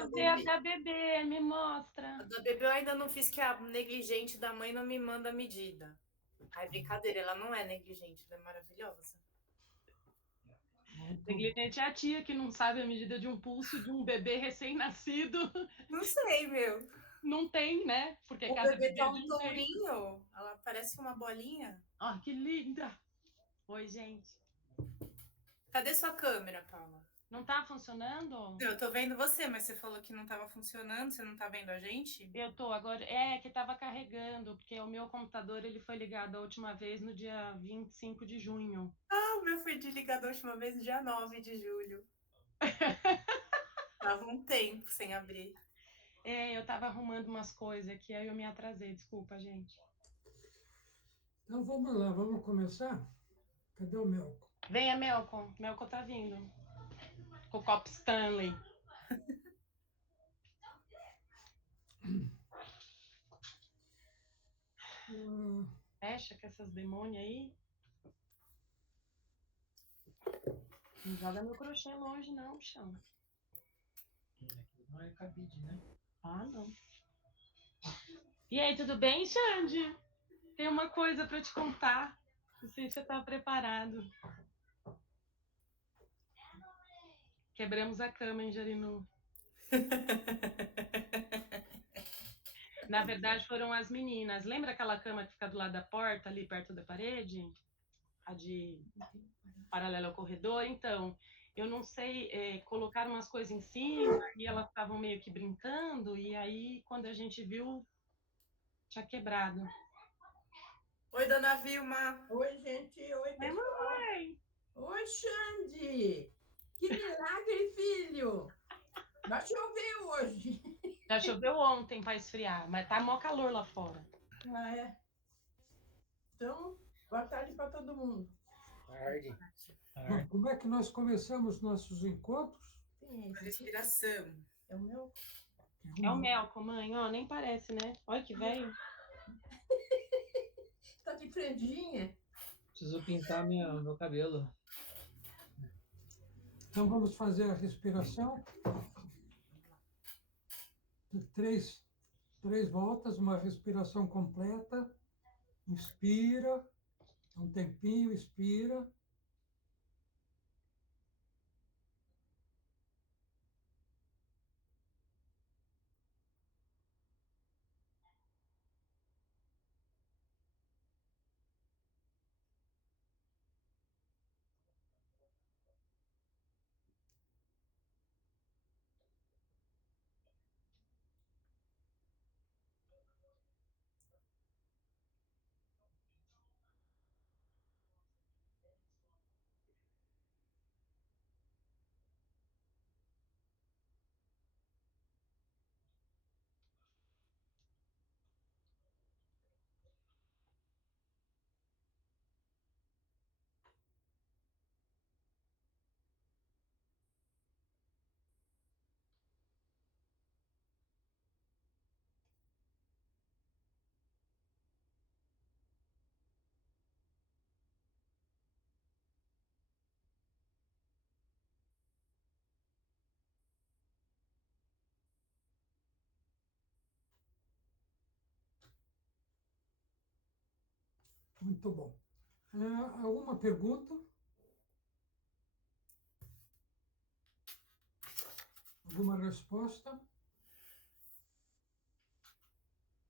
Cadê a da bebê? Me mostra. A da bebê eu ainda não fiz, que a negligente da mãe não me manda a medida. Ai, brincadeira, ela não é negligente, ela é maravilhosa. Muito Negligente é a tia que não sabe a medida de um pulso de um bebê recém-nascido. Não sei, meu. Não tem, né? Porque O cada bebê bebê tá é de um um jeito. tourinho, ela parece uma bolinha. Ah, que linda! Oi, gente. Cadê sua câmera, Paula? Não tá funcionando? Eu tô vendo você, mas você falou que não tava funcionando, você não tá vendo a gente? Eu tô agora. É que tava carregando, porque o meu computador ele foi ligado a última vez no dia 25 de junho. Ah, o meu foi desligado a última vez no dia 9 de julho. Tava um tempo sem abrir. É, eu tava arrumando umas coisas aqui, aí eu me atrasei. Desculpa, gente. Então vamos lá, vamos começar? Cadê o Melco? Venha, Melcom. Melcom tá vindo. Com o copo Stanley. Fecha com essas demônias aí. Não joga meu crochê longe, não, chão. Aqui não é cabide, né? Ah, não. E aí, tudo bem, Xande? Tem uma coisa para te contar. Não sei se você está preparado. Quebramos a cama em Jarinu. Na verdade, foram as meninas. Lembra aquela cama que fica do lado da porta, ali perto da parede? A de paralela ao corredor? Então, eu não sei, colocaram umas coisas em cima e elas estavam meio que brincando, e aí, quando a gente viu, tinha quebrado. Oi, dona Vilma. Oi, gente. Oi, Oi, pessoal. mamãe! Oi, Xande. Que milagre, filho. Vai chover hoje. Já choveu ontem para esfriar, mas tá mó calor lá fora. Ah, é. Então, boa tarde para todo mundo. Tarde. Bom, como é que nós começamos nossos encontros? Quem é A esse aqui? respiração. É o meu? É o Melco, mãe, ó, nem parece, né? Olha que velho. Tá de franjinha? Preciso pintar meu cabelo. Então vamos fazer a respiração. Três voltas, uma respiração completa. Inspira, um tempinho, expira. Muito bom. Alguma pergunta? Alguma resposta?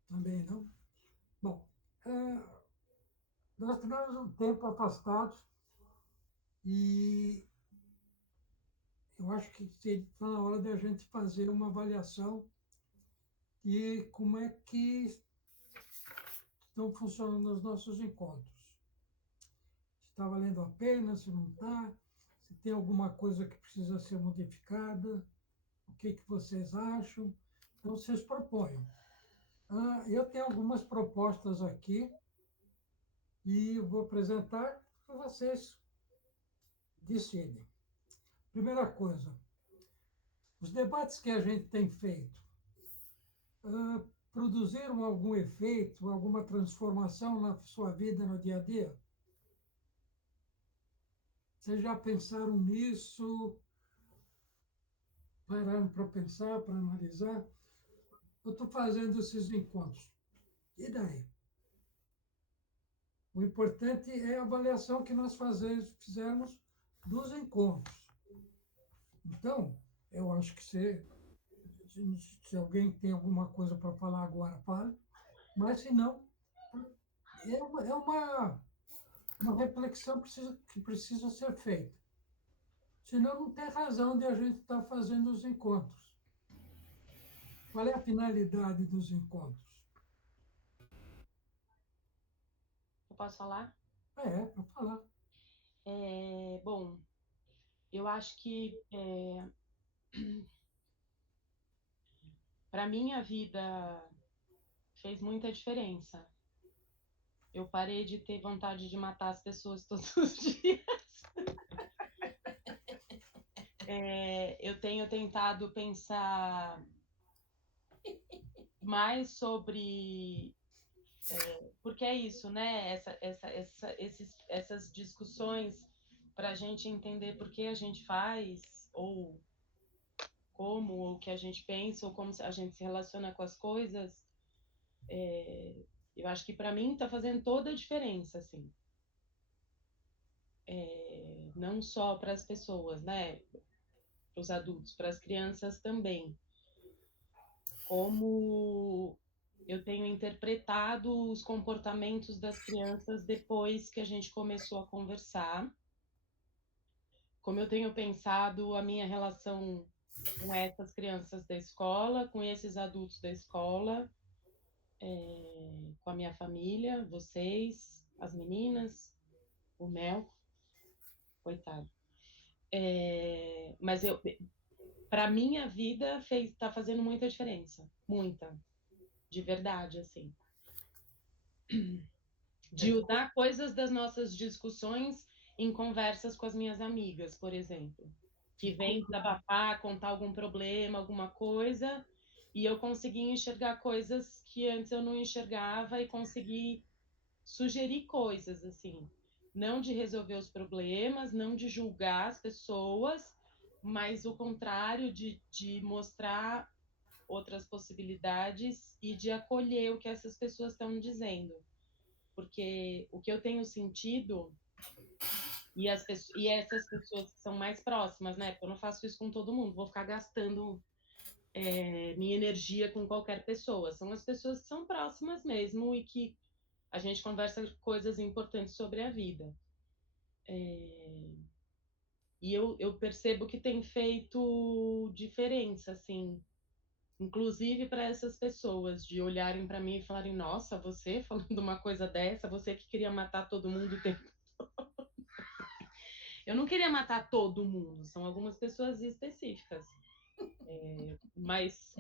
Também não. Bom, nós tivemos um tempo afastados e eu acho que está na hora de a gente fazer uma avaliação de como é que estão funcionando os nossos encontros. Se está valendo a pena, se não está, se tem alguma coisa que precisa ser modificada, o que vocês acham. Então, vocês proponham. Eu tenho algumas propostas aqui e eu vou apresentar para vocês decidem. Primeira coisa, os debates que a gente tem feito produziram algum efeito, alguma transformação na sua vida no dia a dia? Vocês já pensaram nisso? pararam para pensar, para analisar. Eu estou fazendo esses encontros. E daí? O importante é a avaliação que nós fizermos dos encontros. Então, eu acho que se alguém tem alguma coisa para falar agora, fale. Mas, se não, é uma reflexão que precisa ser feita. Senão, não tem razão de a gente estar fazendo os encontros. Qual é a finalidade dos encontros? Eu posso falar? Para falar. Bom, eu acho que para minha vida fez muita diferença. Eu parei de ter vontade de matar as pessoas todos os dias. Eu tenho tentado pensar mais sobre. Porque é isso, né? Essas discussões para a gente entender por que a gente faz, ou como, ou o que a gente pensa, ou como a gente se relaciona com as coisas. Eu acho que para mim está fazendo toda a diferença, assim. Não só para as pessoas, né? Para os adultos, para as crianças também. Como eu tenho interpretado os comportamentos das crianças depois que a gente começou a conversar, como eu tenho pensado a minha relação com essas crianças da escola, com esses adultos da escola, com a minha família, vocês, as meninas, o Mel, coitado. Mas para minha vida tá fazendo muita diferença, muita, de verdade, assim. De usar coisas das nossas discussões em conversas com as minhas amigas, por exemplo, que vêm desabafar, contar algum problema, alguma coisa, e eu consegui enxergar coisas que antes eu não enxergava e consegui sugerir coisas, assim, não de resolver os problemas, não de julgar as pessoas, mas o contrário, de mostrar outras possibilidades e de acolher o que essas pessoas estão dizendo. Porque o que eu tenho sentido, e essas pessoas que são mais próximas, né? Porque eu não faço isso com todo mundo, vou ficar gastando minha energia com qualquer pessoa. São as pessoas que são próximas mesmo e que a gente conversa coisas importantes sobre a vida. E eu percebo que tem feito diferença, assim, inclusive para essas pessoas, de olharem para mim e falarem: nossa, você falando uma coisa dessa, você que queria matar todo mundo o tempo. Eu não queria matar todo mundo, são algumas pessoas específicas. Mas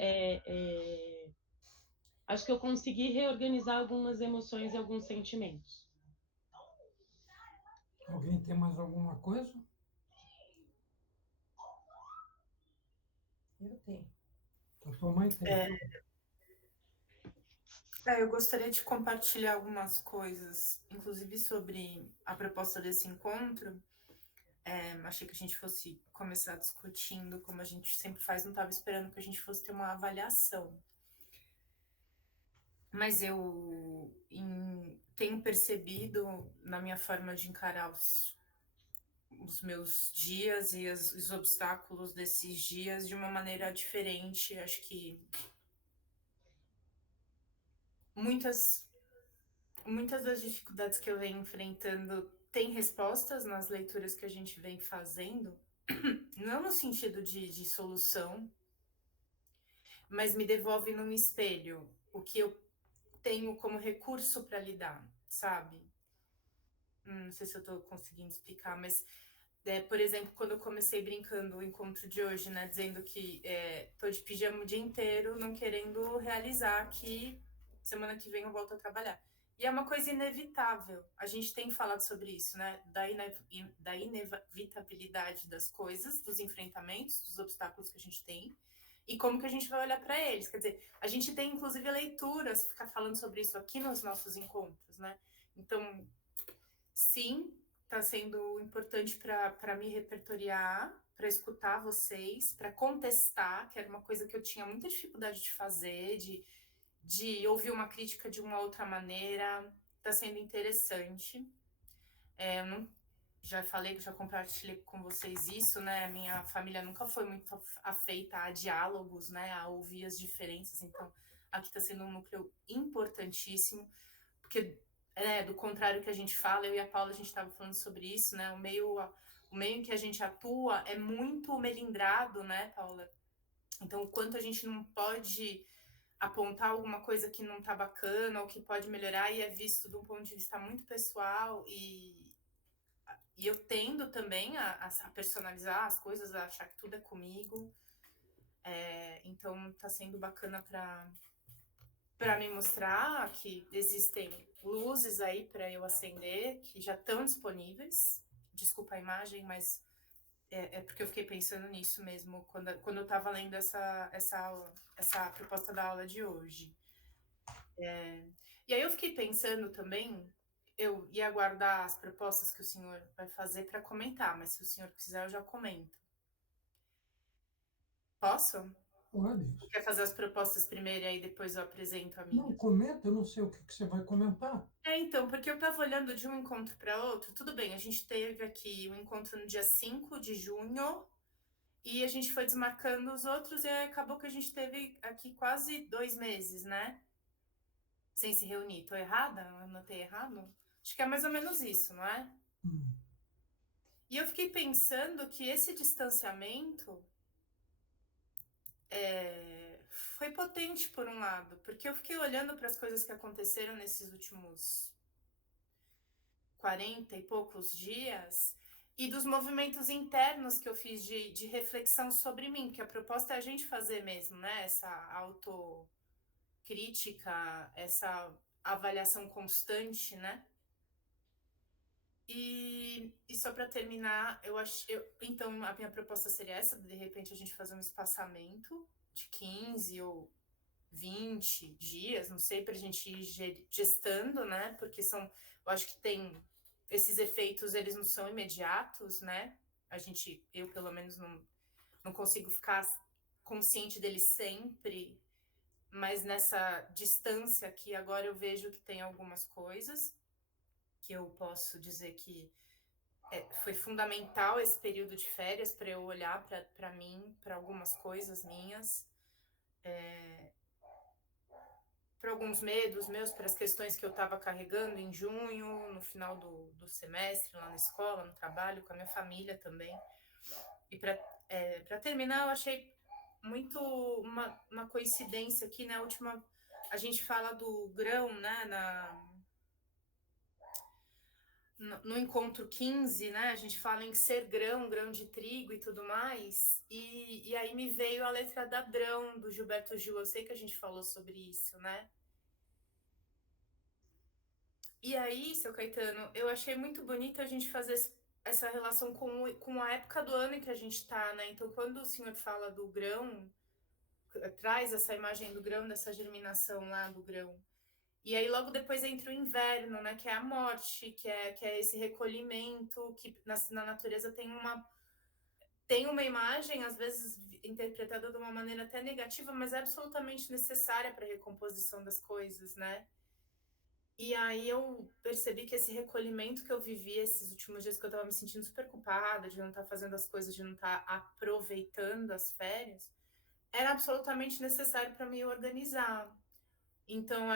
acho que eu consegui reorganizar algumas emoções e alguns sentimentos. Alguém tem mais alguma coisa? Eu tenho. Então, tua mãe tem. Eu gostaria de compartilhar algumas coisas, inclusive sobre a proposta desse encontro. Achei que a gente fosse começar discutindo, como a gente sempre faz, não estava esperando que a gente fosse ter uma avaliação. Mas eu tenho percebido na minha forma de encarar os meus dias e os obstáculos desses dias de uma maneira diferente. Acho que muitas das dificuldades que eu venho enfrentando têm respostas nas leituras que a gente vem fazendo, não no sentido de solução, mas me devolve num espelho o que eu tenho como recurso para lidar, sabe? Não sei se eu estou conseguindo explicar, mas, por exemplo, quando eu comecei brincando o encontro de hoje, né, dizendo que tô de pijama o dia inteiro, não querendo realizar que semana que vem eu volto a trabalhar. E é uma coisa inevitável. A gente tem falado sobre isso, né? Da inevitabilidade das coisas, dos enfrentamentos, dos obstáculos que a gente tem e como que a gente vai olhar para eles. Quer dizer, a gente tem inclusive leituras, ficar falando sobre isso aqui nos nossos encontros, né? Então, sim, está sendo importante para me repertoriar, para escutar vocês, para contestar, que era uma coisa que eu tinha muita dificuldade de fazer, de ouvir uma crítica de uma outra maneira. Está sendo interessante. Eu não, já falei que já compartilhei com vocês isso, né? Minha família nunca foi muito afeita a diálogos, né? A ouvir as diferenças. Então, aqui está sendo um núcleo importantíssimo, porque do contrário que a gente fala, eu e a Paula, a gente estava falando sobre isso, né? O meio em que a gente atua é muito melindrado, né, Paula? Então, o quanto a gente não pode apontar alguma coisa que não tá bacana ou que pode melhorar e é visto de um ponto de vista muito pessoal e eu tendo também a personalizar as coisas, a achar que tudo é comigo. Então, tá sendo bacana para me mostrar que existem luzes aí para eu acender, que já estão disponíveis. Desculpa a imagem, mas é porque eu fiquei pensando nisso mesmo quando eu estava lendo essa proposta da aula de hoje. E aí eu fiquei pensando também, eu ia aguardar as propostas que o senhor vai fazer para comentar, mas se o senhor quiser, eu já comento. Posso? Pode. Quer fazer as propostas primeiro e aí depois eu apresento a minha? Não, comenta, eu não sei o que você vai comentar. Então, porque eu estava olhando de um encontro para outro, tudo bem, a gente teve aqui um encontro no dia 5 de junho, e a gente foi desmarcando os outros, e aí acabou que a gente teve aqui quase 2 meses, né? Sem se reunir. Tô errada? Eu anotei errado? Acho que é mais ou menos isso, não é? E eu fiquei pensando que esse distanciamento foi potente por um lado, porque eu fiquei olhando para as coisas que aconteceram nesses últimos 40 e poucos dias e dos movimentos internos que eu fiz de reflexão sobre mim, porque a proposta é a gente fazer mesmo, né? Essa autocrítica, essa avaliação constante, né? E só para terminar, então a minha proposta seria essa, de repente a gente fazer um espaçamento de 15 ou 20 dias, não sei, para a gente ir gestando, né? Porque eu acho que tem esses efeitos, eles não são imediatos, né? Eu pelo menos não consigo ficar consciente deles sempre, mas nessa distância aqui agora eu vejo que tem algumas coisas que eu posso dizer que foi fundamental esse período de férias para eu olhar para mim, para algumas coisas minhas, para alguns medos meus, para as questões que eu estava carregando em junho, no final do semestre, lá na escola, no trabalho, com a minha família também. E para terminar, eu achei muito uma coincidência aqui, na última, a gente fala do grão, né, no encontro 15, né, a gente fala em ser grão de trigo e tudo mais, e aí me veio a letra da Drão, do Gilberto Gil, eu sei que a gente falou sobre isso, né? E aí, seu Caetano, eu achei muito bonito a gente fazer essa relação com a época do ano em que a gente tá, né? Então, quando o senhor fala do grão, traz essa imagem do grão, dessa germinação lá do grão, e aí logo depois entra o inverno, né, que é a morte, que é esse recolhimento, que na natureza tem uma imagem, às vezes interpretada de uma maneira até negativa, mas é absolutamente necessária para a recomposição das coisas, né? E aí eu percebi que esse recolhimento que eu vivi esses últimos dias, que eu estava me sentindo super culpada de não estar fazendo as coisas, de não estar aproveitando as férias, era absolutamente necessário para me organizar. Então,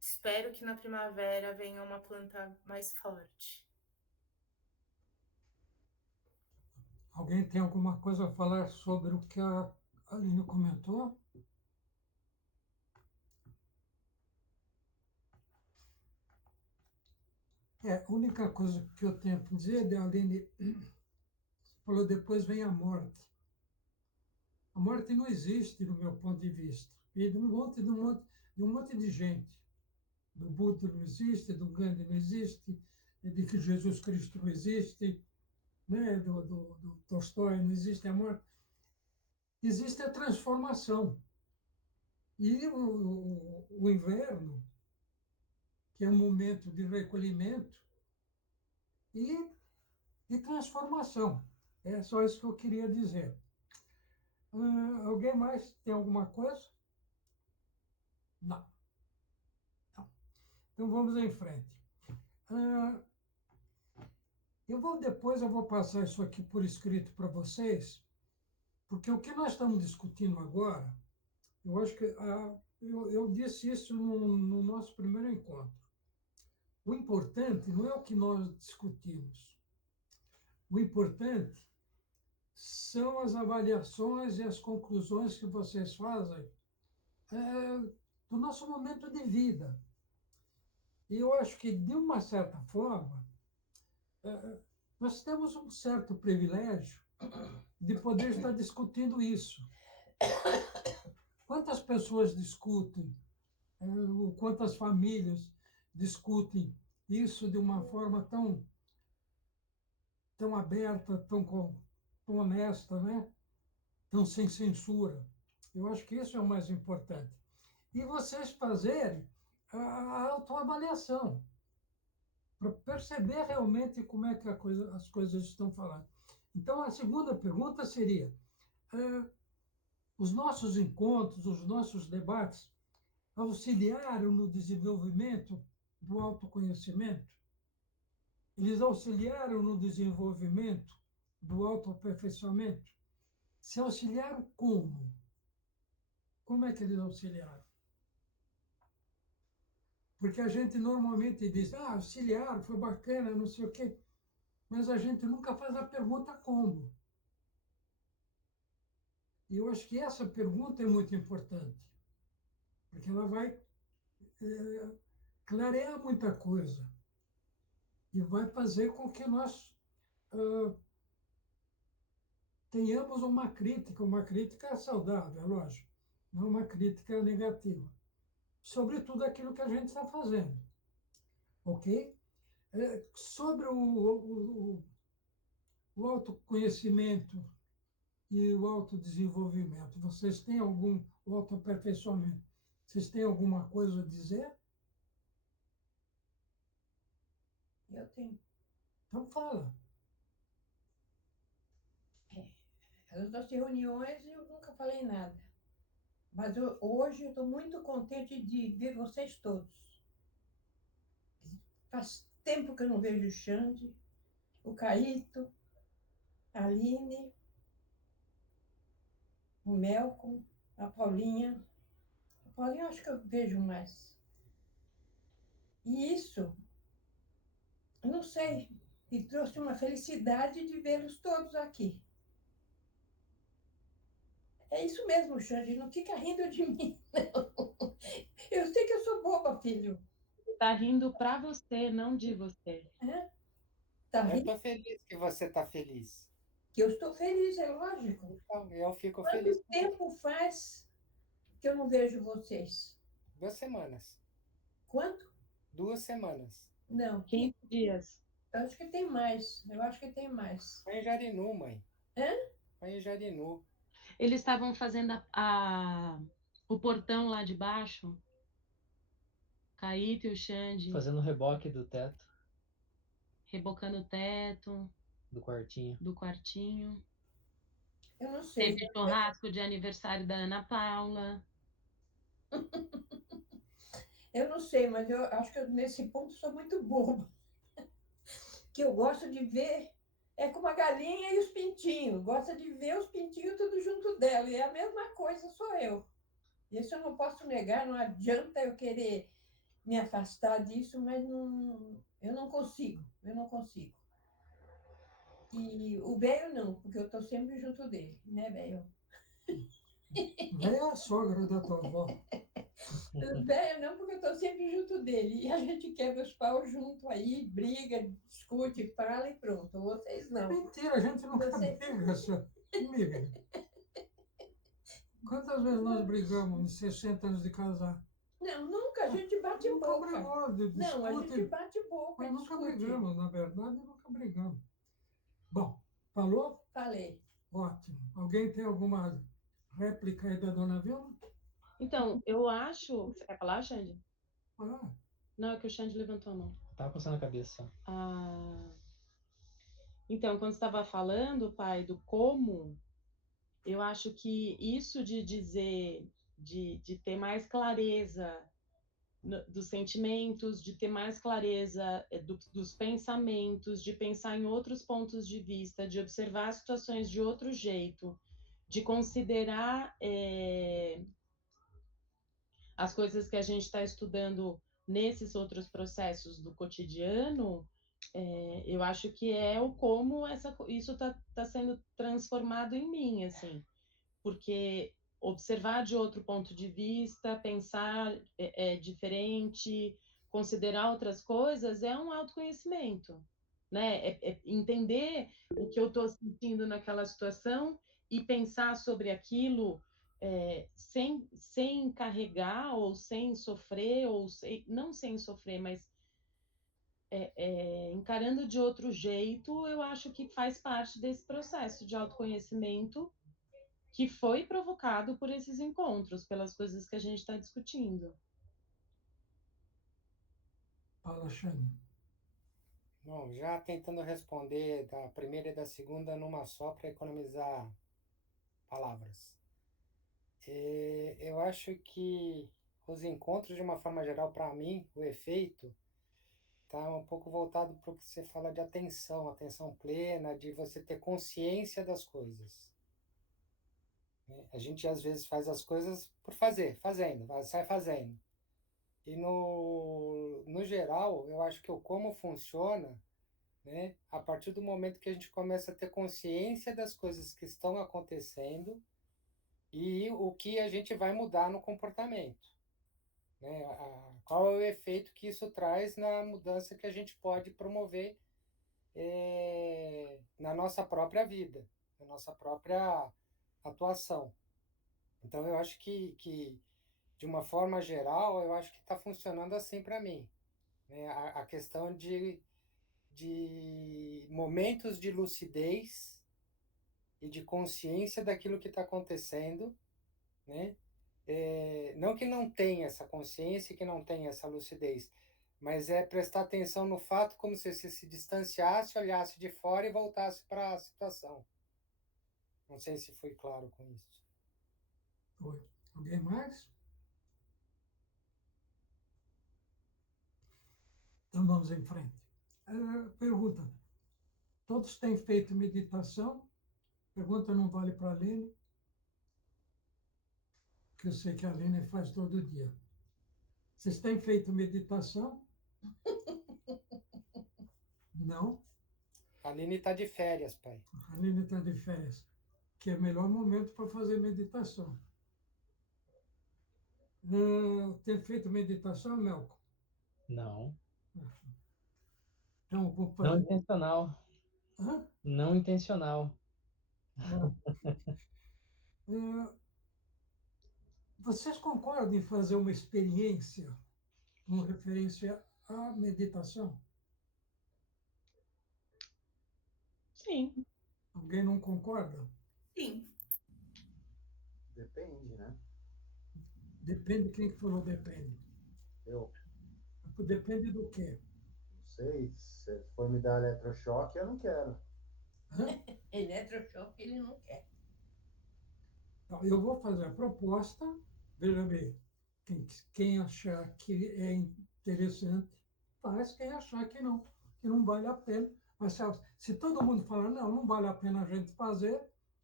espero que na primavera venha uma planta mais forte. Alguém tem alguma coisa a falar sobre o que a Aline comentou? A única coisa que eu tenho para dizer, Aline, falou depois vem a morte. A morte não existe, no meu ponto de vista. E de um monte de gente. Do Buda não existe, do Gandhi não existe, de que Jesus Cristo não existe, né? do Tolstói não existe a morte. Existe a transformação. E o inverno, que é um momento de recolhimento e transformação. É só isso que eu queria dizer. Alguém mais tem alguma coisa? Não. Não. Então vamos em frente. Ah, depois eu vou passar isso aqui por escrito para vocês, porque o que nós estamos discutindo agora, eu acho que eu disse isso no nosso primeiro encontro. O importante não é o que nós discutimos. O importante são as avaliações e as conclusões que vocês fazem do nosso momento de vida. E eu acho que, de uma certa forma, nós temos um certo privilégio de poder estar discutindo isso. Quantas pessoas discutem, quantas famílias discutem isso de uma forma tão aberta, tão honesta, né? Tão sem censura. Eu acho que isso é o mais importante. E vocês fazerem a autoavaliação, para perceber realmente como é que as coisas estão falando. Então, a segunda pergunta seria, os nossos encontros, os nossos debates, auxiliaram no desenvolvimento do autoconhecimento? Eles auxiliaram no desenvolvimento do autoaperfeiçoamento? Se auxiliaram como? Como é que eles auxiliaram? Porque a gente normalmente diz, auxiliaram, foi bacana, não sei o quê, mas a gente nunca faz a pergunta como. E eu acho que essa pergunta é muito importante, porque ela vai clarear muita coisa e vai fazer com que nós tenhamos uma crítica saudável, é lógico, não uma crítica negativa, sobre tudo aquilo que a gente está fazendo, ok? Sobre o autoconhecimento e o autodesenvolvimento, vocês têm o autoaperfeiçoamento, vocês têm alguma coisa a dizer? Eu tenho. Então fala. As nossas reuniões eu nunca falei nada. Mas hoje eu estou muito contente de ver vocês todos. Faz tempo que eu não vejo o Xande, o Caíto, a Aline, o Melcom, a Paulinha. A Paulinha eu acho que eu vejo mais. E isso, eu não sei, me trouxe uma felicidade de vê-los todos aqui. É isso mesmo, Xande, não fica rindo de mim, não. Eu sei que eu sou boba, filho. Tá rindo para você, não de você. Tá Eu rindo tô feliz que você tá feliz. que eu estou feliz, é lógico. Então, eu fico feliz. Quanto tempo faz que eu não vejo vocês? 2 semanas. Quanto? 2 semanas. Não, 15 dias. eu acho que tem mais. Eu acho que tem mais. Foi em Jarinu, mãe. Hã? Foi em Jarinu. Eles estavam fazendo o portão lá de baixo. Caíto e o Xande Fazendo reboque do teto, rebocando o teto do quartinho. do quartinho. Eu não sei. Teve churrasco de aniversário da Ana Paula. Eu não sei, mas eu acho que eu, nesse ponto sou muito boba. Que eu gosto de ver, é como a galinha e os pintinhos. Gosta de ver os pintinhos tudo junto dela. E é a mesma coisa sou eu. Isso eu não posso negar, não adianta eu querer me afastar disso, mas eu não consigo, eu não consigo. E o velho não, porque eu estou sempre junto dele, né, velho? Vem a sogra da tua avó. O velho não, porque eu estou sempre junto dele. E a gente quebra os paus junto aí, briga, discute, fala e pronto. Vocês não. Mentira, a gente nunca Você- briga, sua amiga. Quantas vezes nós brigamos em 60 anos de casar? Não, nunca, a gente bate Nunca boca. brigou, Não, a gente discute, bate boca, mas nunca discute. brigamos, na verdade, nunca brigamos. Bom, falou? Falei. Ótimo. Alguém tem alguma réplica aí da dona Vilma? Então, eu acho. Você quer falar, Xande? Ah, Não, é que o Xande levantou a mão. Tava passando a cabeça. Ah, Então, quando você estava falando, pai, do como, eu acho que isso de dizer, de ter mais clareza dos sentimentos, de ter mais clareza dos pensamentos, de pensar em outros pontos de vista, de observar as situações de outro jeito, de considerar as coisas que a gente está estudando nesses outros processos do cotidiano, eu acho que é o como isso está sendo transformado em mim, assim, porque observar de outro ponto de vista, pensar diferente, considerar outras coisas é um autoconhecimento, né? É entender o que eu estou sentindo naquela situação e pensar sobre aquilo sem carregar ou sem sofrer, não sem sofrer, mas encarando de outro jeito, eu acho que faz parte desse processo de autoconhecimento que foi provocado por esses encontros, pelas coisas que a gente está discutindo. Fala, Xane. Bom, já tentando responder da primeira e da segunda numa só para economizar palavras. Eu acho que os encontros, de uma forma geral, para mim, o efeito está um pouco voltado para o que você fala de atenção, atenção plena, de você ter consciência das coisas, né? A gente às vezes faz as coisas por fazer, fazendo, sai fazendo. E no geral, eu acho que o como funciona, né, a partir do momento que a gente começa a ter consciência das coisas que estão acontecendo e o que a gente vai mudar no comportamento, né? Qual é o efeito que isso traz na mudança que a gente pode promover na nossa própria vida, na nossa própria atuação. Então, eu acho que de uma forma geral, eu acho que está funcionando assim para mim, né? A questão de momentos de lucidez e de consciência daquilo que está acontecendo, né? Não que não tenha essa consciência, que não tenha essa lucidez, mas é prestar atenção no fato como se você se distanciasse, olhasse de fora e voltasse para a situação. Não sei se foi claro com isso. Foi. Alguém mais? Então vamos em frente. Pergunta: todos têm feito meditação? Pergunta não vale para a Aline, que eu sei que a Aline faz todo dia. Vocês têm feito meditação? Não. A Aline está de férias, pai. A Aline está de férias, que é o melhor momento para fazer meditação. Tem feito meditação, Melco? Não. Então, vou Não fazer. intencional. Hã? Não intencional. Vocês concordam em fazer uma experiência com referência à meditação? Sim. Alguém não concorda? Sim. Depende, né? Depende. Quem que falou depende? Eu Depende do quê? não sei, se for me dar eletrochoque, eu não quero. Hã? Eletrochoque ele não quer. Então, eu vou fazer a proposta, veja bem, quem achar que é interessante, faz, quem achar que não vale a pena. Mas se todo mundo falar, não vale a pena a gente fazer,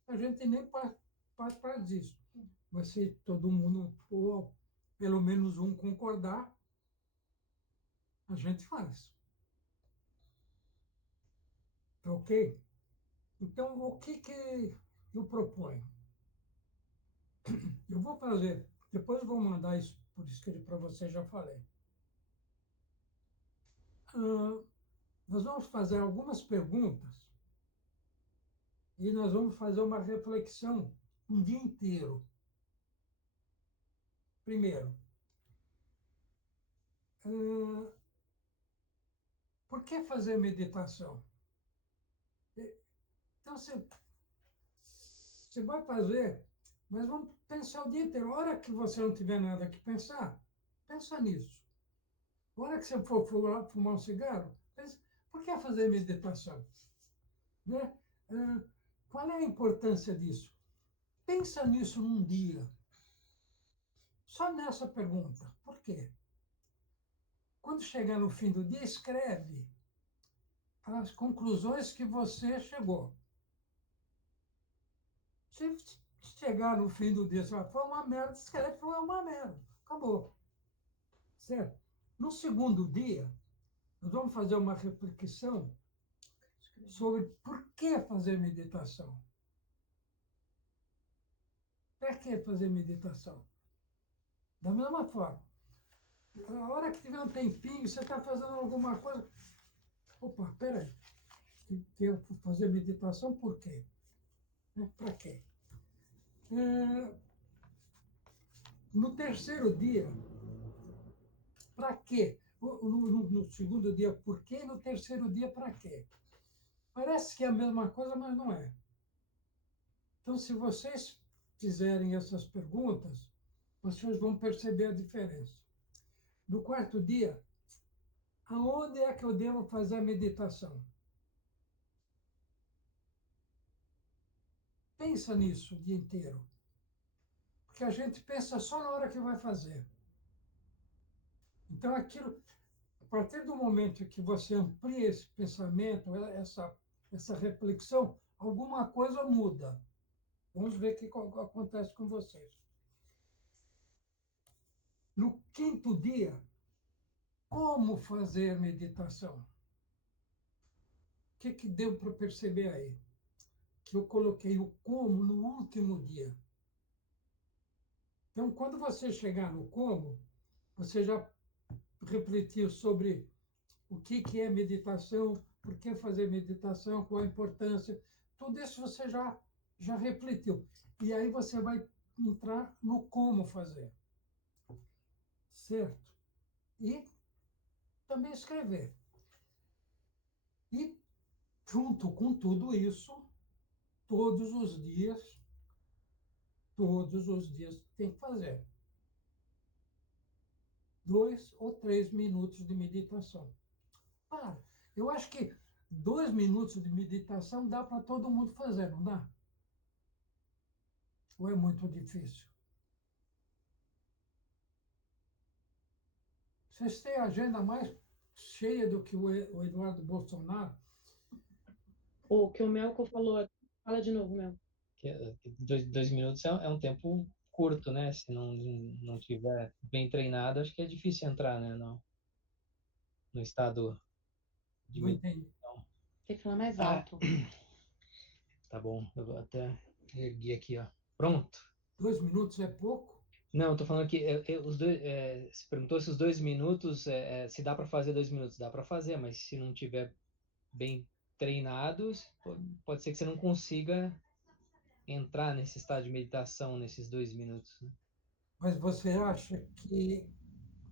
a gente nem parte para disso. Mas se todo mundo, ou pelo menos um concordar, a gente faz. Tá ok? Então, o que eu proponho? Eu vou fazer, depois eu vou mandar isso por escrito para você, já falei. Nós vamos fazer algumas perguntas e nós vamos fazer uma reflexão um dia inteiro. Primeiro, por que fazer meditação? Então, você vai fazer, mas vamos pensar o dia inteiro. A hora que você não tiver nada que pensar, pensa nisso. A hora que você for fumar um cigarro, pensa, por que fazer meditação? né? Qual é a importância disso? Pensa nisso num dia. Só nessa pergunta. Por quê? Quando chegar no fim do dia, escreve as conclusões que você chegou. Se chegar no fim do dia, você vai, foi uma merda, escreve, foi uma merda. Acabou. Certo? No segundo dia, nós vamos fazer uma reflexão sobre por que fazer meditação. Para que fazer meditação? Da mesma forma, a hora que tiver um tempinho, você está fazendo alguma coisa. Opa, peraí. Eu vou fazer meditação por quê? Para quê? No terceiro dia, para quê? No segundo dia, por quê? No terceiro dia, para quê? Parece que é a mesma coisa, mas não é. Então, se vocês fizerem essas perguntas, vocês vão perceber a diferença. No quarto dia, aonde é que eu devo fazer a meditação? Pensa nisso o dia inteiro. Porque a gente pensa só na hora que vai fazer. Então, aquilo, a partir do momento que você amplia esse pensamento, essa reflexão, alguma coisa muda. Vamos ver o que acontece com vocês. No quinto dia, como fazer meditação? O que deu para perceber aí? Que eu coloquei o como no último dia. Então, quando você chegar no como, você já refletiu sobre o que é meditação, por que fazer meditação, qual a importância. Tudo isso você já refletiu. E aí você vai entrar no como fazer. Certo? E também escrever. E, junto com tudo isso, todos os dias tem que fazer 2 ou 3 minutos de meditação. Eu acho que 2 minutos de meditação dá para todo mundo fazer, não dá? Ou é muito difícil? Vocês têm a agenda mais cheia do que o Eduardo Bolsonaro? O que o Melco falou, fala de novo, Melco. Dois minutos é um tempo curto, né? Se não tiver bem treinado, acho que é difícil entrar, né? No estado de Não entendi. meditação. Tem que falar mais alto. Tá bom, eu vou até erguer aqui, ó. Pronto. 2 minutos é pouco? Não, eu tô falando que os dois, você perguntou se os 2 minutos, se dá para fazer 2 minutos. Dá para fazer, mas se não tiver bem treinados, pode ser que você não consiga entrar nesse estado de meditação nesses 2 minutos, né? Mas você acha que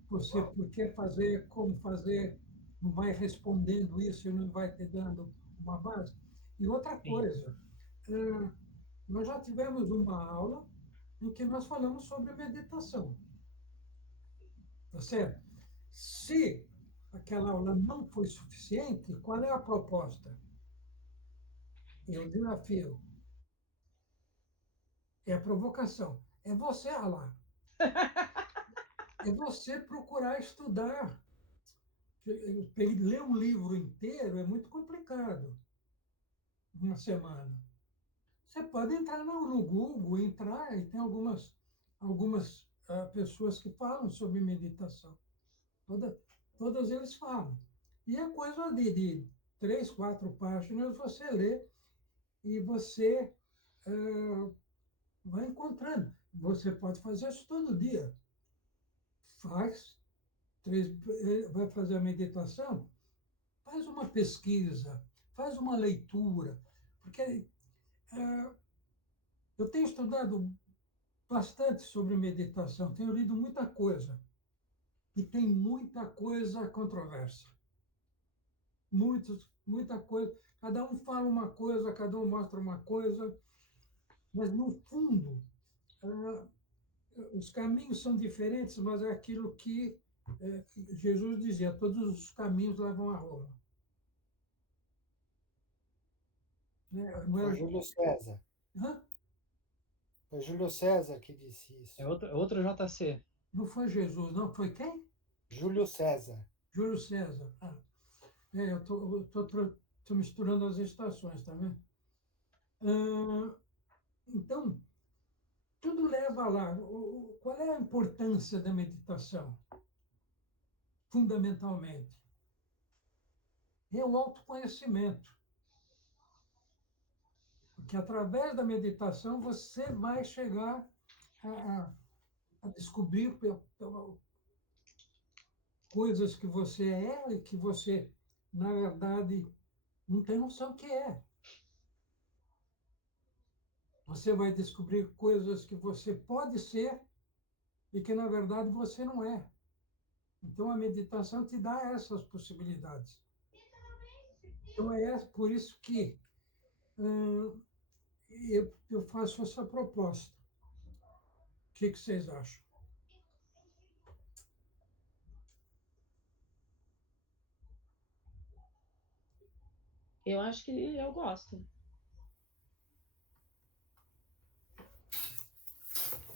você, por que fazer, como fazer, não vai respondendo isso e não vai te dando uma base? E outra Sim. coisa, nós já tivemos uma aula em que nós falamos sobre meditação. Tá certo? Se aquela aula não foi suficiente, qual é a proposta? É o desafio. É a provocação. É você, lá. É você procurar estudar. Ler um livro inteiro é muito complicado. Uma semana. Você pode entrar no Google, entrar, e tem algumas pessoas que falam sobre meditação. Todas eles falam. E é coisa de 3, 4 páginas você lê e você vai encontrando. Você pode fazer isso todo dia. Vai fazer a meditação, faz uma pesquisa, faz uma leitura, porque eu tenho estudado bastante sobre meditação, tenho lido muita coisa, e tem muita coisa controversa. Muita coisa. Cada um fala uma coisa, cada um mostra uma coisa, mas, no fundo, os caminhos são diferentes, mas é aquilo que Jesus dizia: todos os caminhos levam a Roma. Não Foi era, Júlio César. hã? Foi Júlio César que disse isso. É outro JC. Não foi Jesus, não. Foi quem? Júlio César. Júlio César. Eu tô misturando as estações, tá vendo? Então, tudo leva lá. Qual é a importância da meditação? Fundamentalmente, é o autoconhecimento. Porque através da meditação você vai chegar a descobrir coisas que você é e que você, na verdade, não tem noção que é. Você vai descobrir coisas que você pode ser e que, na verdade, você não é. Então, a meditação te dá essas possibilidades. Então, é por isso que eu faço essa proposta. O que vocês acham? Eu acho que eu gosto.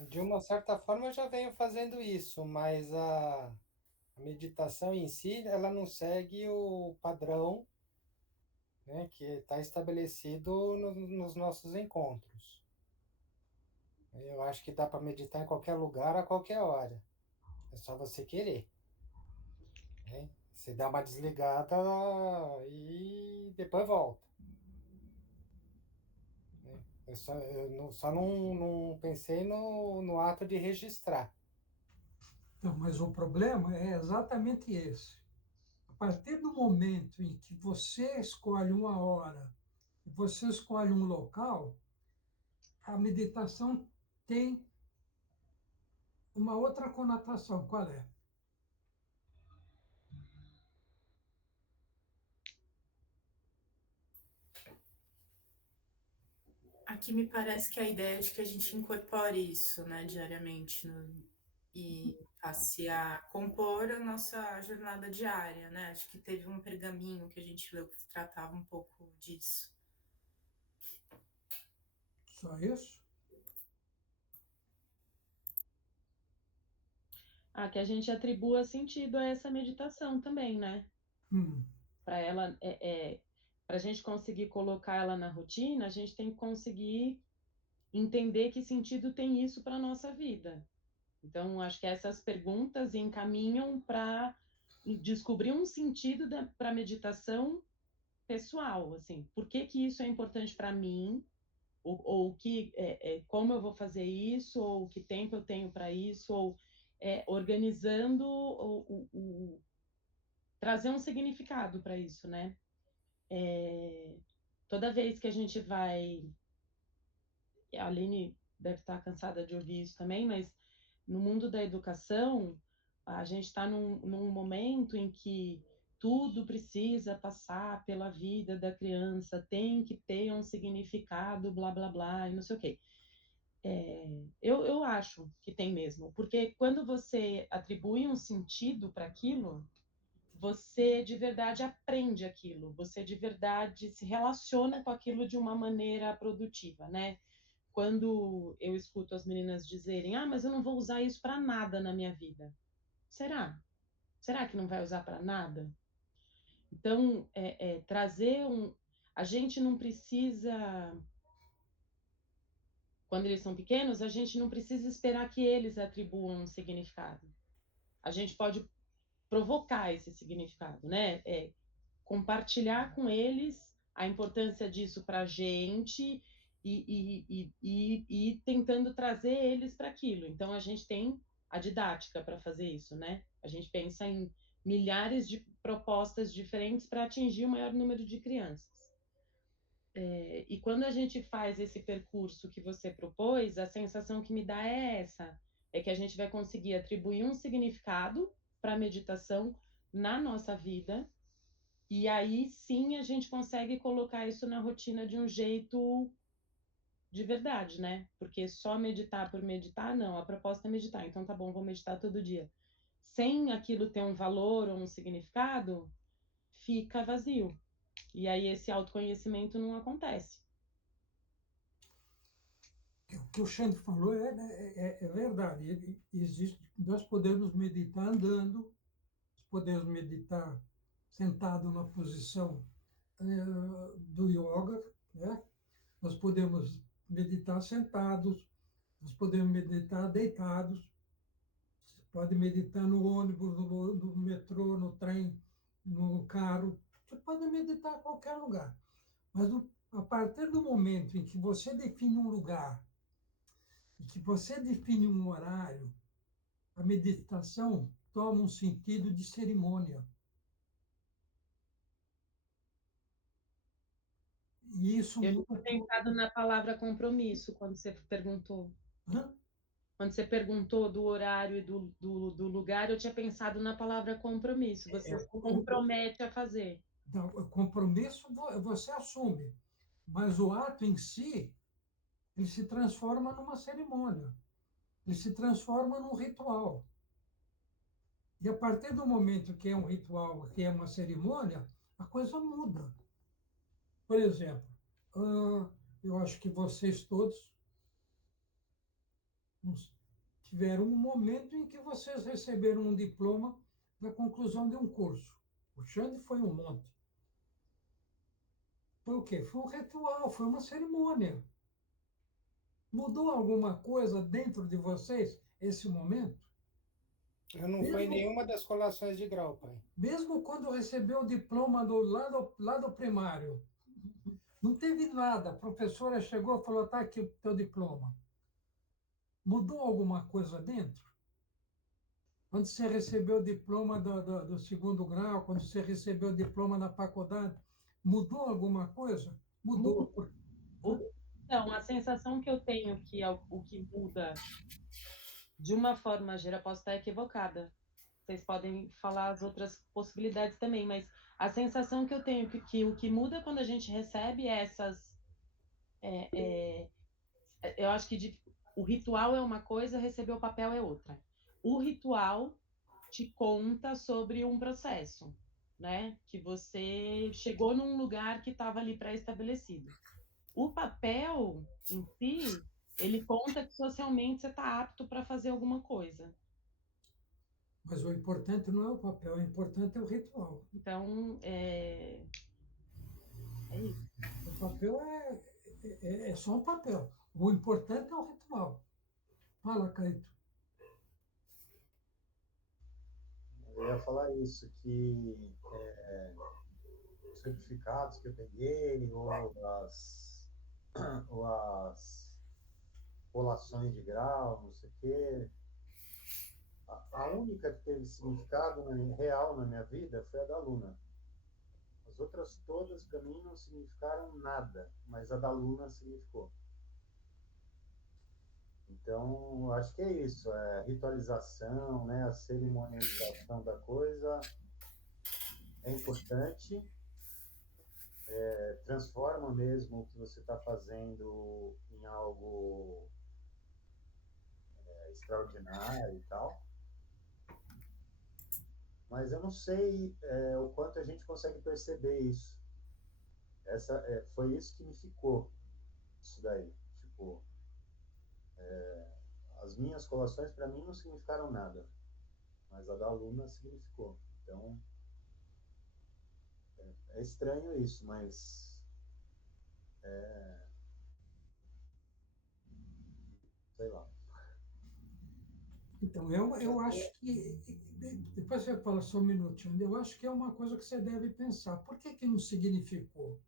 De uma certa forma eu já venho fazendo isso, mas a meditação em si, ela não segue o padrão, né, que está estabelecido nos nossos encontros. Eu acho que dá para meditar em qualquer lugar, a qualquer hora. É só você querer, né? Você dá uma desligada e depois volta, né? Eu só não pensei no ato de registrar. Então, mas o problema é exatamente esse. A partir do momento em que você escolhe uma hora, você escolhe um local, a meditação tem uma outra conotação. Qual é? Aqui me parece que a ideia é de que a gente incorpore isso, né, diariamente e passe a compor a nossa jornada diária, né? Acho que teve um pergaminho que a gente leu que tratava um pouco disso. Só isso? Que a gente atribua sentido a essa meditação também, né? Hum. Para ela, para a gente conseguir colocar ela na rotina, a gente tem que conseguir entender que sentido tem isso para a nossa vida. Então, acho que essas perguntas encaminham para descobrir um sentido para a meditação pessoal, assim, por que que isso é importante para mim, ou que, como eu vou fazer isso, ou que tempo eu tenho para isso, ou organizando, trazer um significado para isso, né? Toda vez que a gente vai, a Aline deve estar cansada de ouvir isso também, mas no mundo da educação, a gente está num momento em que tudo precisa passar pela vida da criança, tem que ter um significado, blá, blá, blá, e não sei o quê. Eu acho que tem mesmo, porque quando você atribui um sentido para aquilo, você de verdade aprende aquilo, você de verdade se relaciona com aquilo de uma maneira produtiva, né? Quando eu escuto as meninas dizerem, mas eu não vou usar isso para nada na minha vida. Será? Será que não vai usar para nada? Então, trazer um. A gente não precisa. Quando eles são pequenos, a gente não precisa esperar que eles atribuam um significado. A gente pode provocar esse significado, né? Compartilhar com eles a importância disso para a gente e tentando trazer eles para aquilo. Então, a gente tem a didática para fazer isso, né? A gente pensa em milhares de propostas diferentes para atingir o maior número de crianças. E quando a gente faz esse percurso que você propôs, a sensação que me dá é essa, é que a gente vai conseguir atribuir um significado para a meditação na nossa vida, e aí sim a gente consegue colocar isso na rotina de um jeito de verdade, né? Porque só meditar por meditar, não, a proposta é meditar, então tá bom, vou meditar todo dia. Sem aquilo ter um valor ou um significado, fica vazio. E aí esse autoconhecimento não acontece. que o Xande falou é verdade. Existe, nós podemos meditar andando, podemos meditar sentado na posição do yoga, né? Nós podemos meditar sentados, nós podemos meditar deitados, você pode meditar no ônibus, no metrô, no trem, no carro, você pode meditar em qualquer lugar. Mas a partir do momento em que você define um lugar, em que você define um horário, a meditação toma um sentido de cerimônia. E isso Eu muda. tinha pensado na palavra compromisso quando você perguntou. Hã? Quando você perguntou do horário e do lugar, eu tinha pensado na palavra compromisso. Você se compromete a fazer. Então, o compromisso você assume, mas o ato em si, ele se transforma numa cerimônia, ele se transforma num ritual. E a partir do momento que é um ritual, que é uma cerimônia, a coisa muda. Por exemplo, eu acho que vocês todos tiveram um momento em que vocês receberam um diploma da conclusão de um curso. O Xande foi um monte. Foi o quê? Foi um ritual, foi uma cerimônia. Mudou alguma coisa dentro de vocês esse momento? Eu não fui em nenhuma das colações de grau, pai. Mesmo quando recebeu o diploma lá do primário, não teve nada. A professora chegou e falou, tá aqui o teu diploma. Mudou alguma coisa dentro? Quando você recebeu o diploma do segundo grau, quando você recebeu o diploma na faculdade, mudou alguma coisa? Mudou. Então, a sensação que eu tenho que é o que muda, de uma forma geral, posso estar equivocada. Vocês podem falar as outras possibilidades também, mas a sensação que eu tenho que o que muda quando a gente recebe essas. Eu acho que o ritual é uma coisa, receber o papel é outra. O ritual te conta sobre um processo, né? Que você chegou num lugar que estava ali pré-estabelecido. O papel em si, ele conta que socialmente você está apto para fazer alguma coisa. Mas o importante não é o papel, o importante é o ritual. Então, é isso. O papel é só um papel. O importante é o ritual. Fala, Caíto. Eu ia falar isso, que os certificados que eu peguei, ou as colações de grau, não sei o quê, a única que teve significado real na minha vida foi a da Luna. As outras todas, para mim, não significaram nada, mas a da Luna significou. Então, acho que é isso, a ritualização, né, a cerimonialização da coisa é importante, transforma mesmo o que você está fazendo em algo extraordinário e tal. Mas eu não sei o quanto a gente consegue perceber isso. Foi isso que me ficou, isso daí. Tipo, as minhas colações para mim não significaram nada, mas a da aluna significou. Então, é estranho isso, mas sei lá. Então, eu acho que. Depois você fala só um minutinho. Eu acho que é uma coisa que você deve pensar. Por que não significou?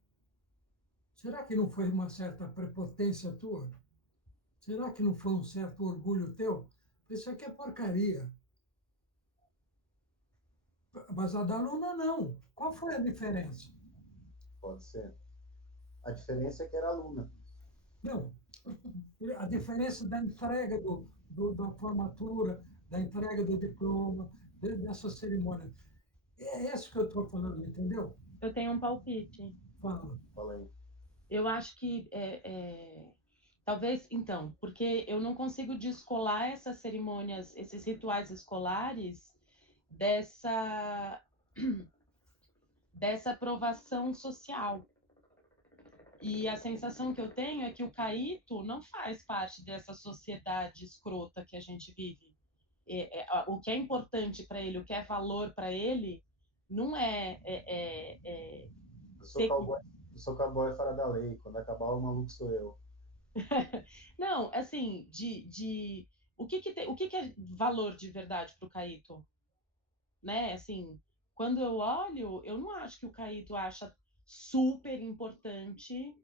Será que não foi uma certa prepotência tua? Será que não foi um certo orgulho teu? Isso aqui é porcaria. Mas a da aluna não. Qual foi a diferença? Pode ser. A diferença é que era aluna. Não. A diferença da entrega da formatura, da entrega do diploma, dessa cerimônia. É isso que eu estou falando, entendeu? Eu tenho um palpite. Fala. Fala aí. Eu acho que talvez, então, porque eu não consigo descolar essas cerimônias, esses rituais escolares dessa aprovação social. E a sensação que eu tenho é que o Caíto não faz parte dessa sociedade escrota que a gente vive. O que é importante para ele, o que é valor para ele, não Eu sou ser. cowboy, eu sou cowboy fora da lei. Quando acabar, o maluco sou eu. Não, assim, o que que é valor de verdade para o Caíto? Né? Assim, quando eu olho, eu não acho que o Caíto acha super importante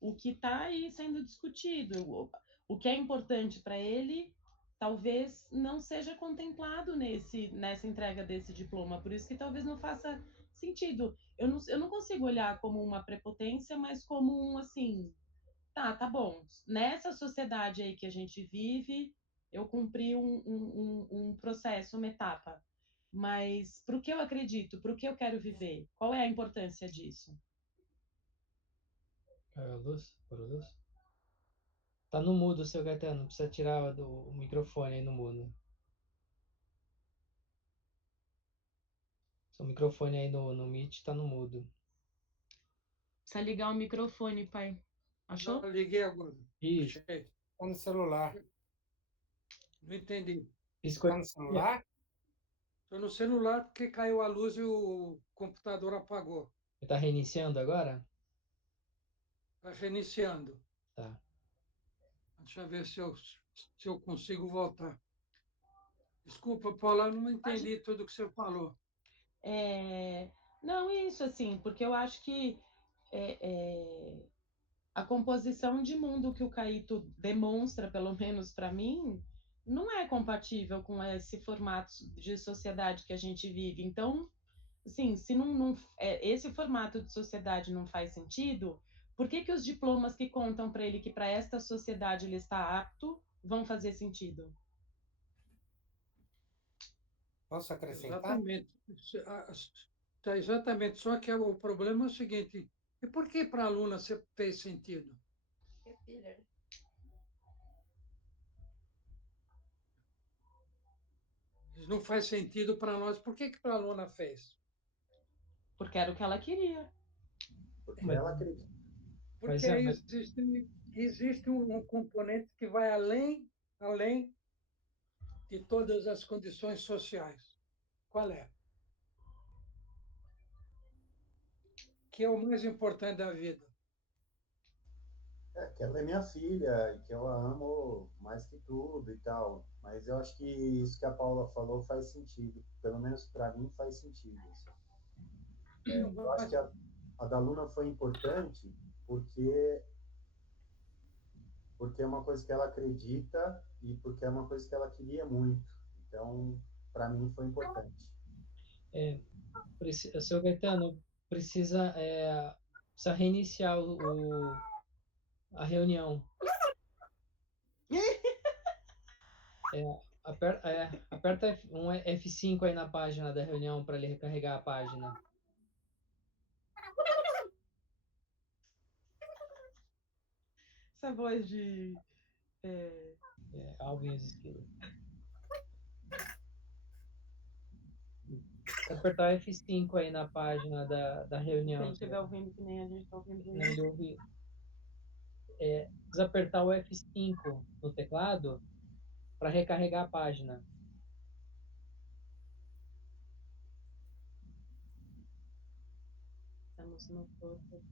o que está aí sendo discutido. O que é importante para ele talvez não seja contemplado nessa entrega desse diploma, por isso que talvez não faça sentido. Eu não consigo olhar como uma prepotência, mas como um assim, tá bom. Nessa sociedade aí que a gente vive, eu cumpri um processo, uma etapa. Mas para o que eu acredito, para o que eu quero viver, qual é a importância disso? Por luz. Tá no mudo, seu Gaetano. Precisa tirar o microfone aí no mudo. Seu microfone aí no Meet tá no mudo. Precisa ligar o microfone, pai. Achou? Já liguei agora. Isso. Achei. Tá no celular. Não entendi. Piscou. Tá no celular? Estou no celular porque caiu a luz e o computador apagou. Ele tá reiniciando agora? Está reiniciando. Tá. Deixa eu ver se eu consigo voltar. Desculpa, Paula, eu não entendi tudo que você falou. Não, isso assim, porque eu acho que é, é, a composição de mundo que o Caíto demonstra, pelo menos para mim, não é compatível com esse formato de sociedade que a gente vive. Então, assim, se esse formato de sociedade não faz sentido, por que que os diplomas que contam para ele que para esta sociedade ele está apto vão fazer sentido? Posso acrescentar? Exatamente. Tá, exatamente. Só que o problema é o seguinte: e por que para a aluna você fez sentido? Não faz sentido para nós. Por que para a aluna fez? Porque era o que ela queria. Porque ela acredita. Porque Mas existe um componente que vai além de todas as condições sociais. Qual é? Que é o mais importante da vida. Que ela é minha filha e que eu a amo mais que tudo e tal. Mas eu acho que isso que a Paula falou faz sentido. Pelo menos para mim faz sentido. Assim. Eu acho que a da Luna foi importante porque é uma coisa que ela acredita e porque é uma coisa que ela queria muito. Então, para mim foi importante. o seu Gaetano precisa reiniciar a reunião. Aperta um F5 aí na página da reunião para ele recarregar a página. Essa voz de. Alvin e os esquilos. Apertar F5 aí na página da Se reunião. ele estiver ouvindo que nem a gente está ouvindo. Não ele ouve. Precisa apertar o F5 no teclado para recarregar a página. Estamos no corpo.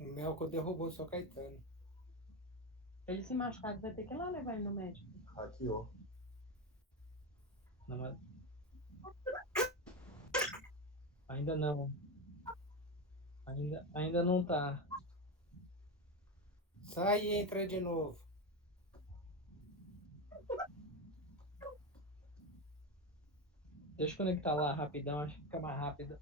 O Melco derrubou o seu Caetano. Ele se machucar, vai ter que ir lá levar ele no médico. Hackeou. Não, ainda não. Ainda não tá. Sai e entra de novo. Deixa eu conectar lá rapidão, acho que fica mais rápido.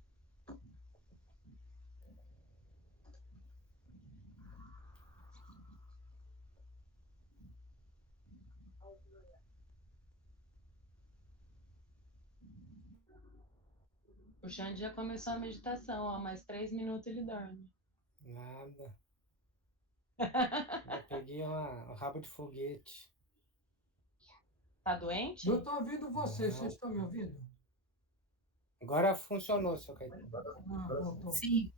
O Xande já começou a meditação, ó, mais 3 minutos ele dorme. Nada. Já peguei um rabo de foguete. Tá doente? Eu estou ouvindo vocês, Não. vocês estão me ouvindo? Agora funcionou, seu Caetano. Voltou. Sim.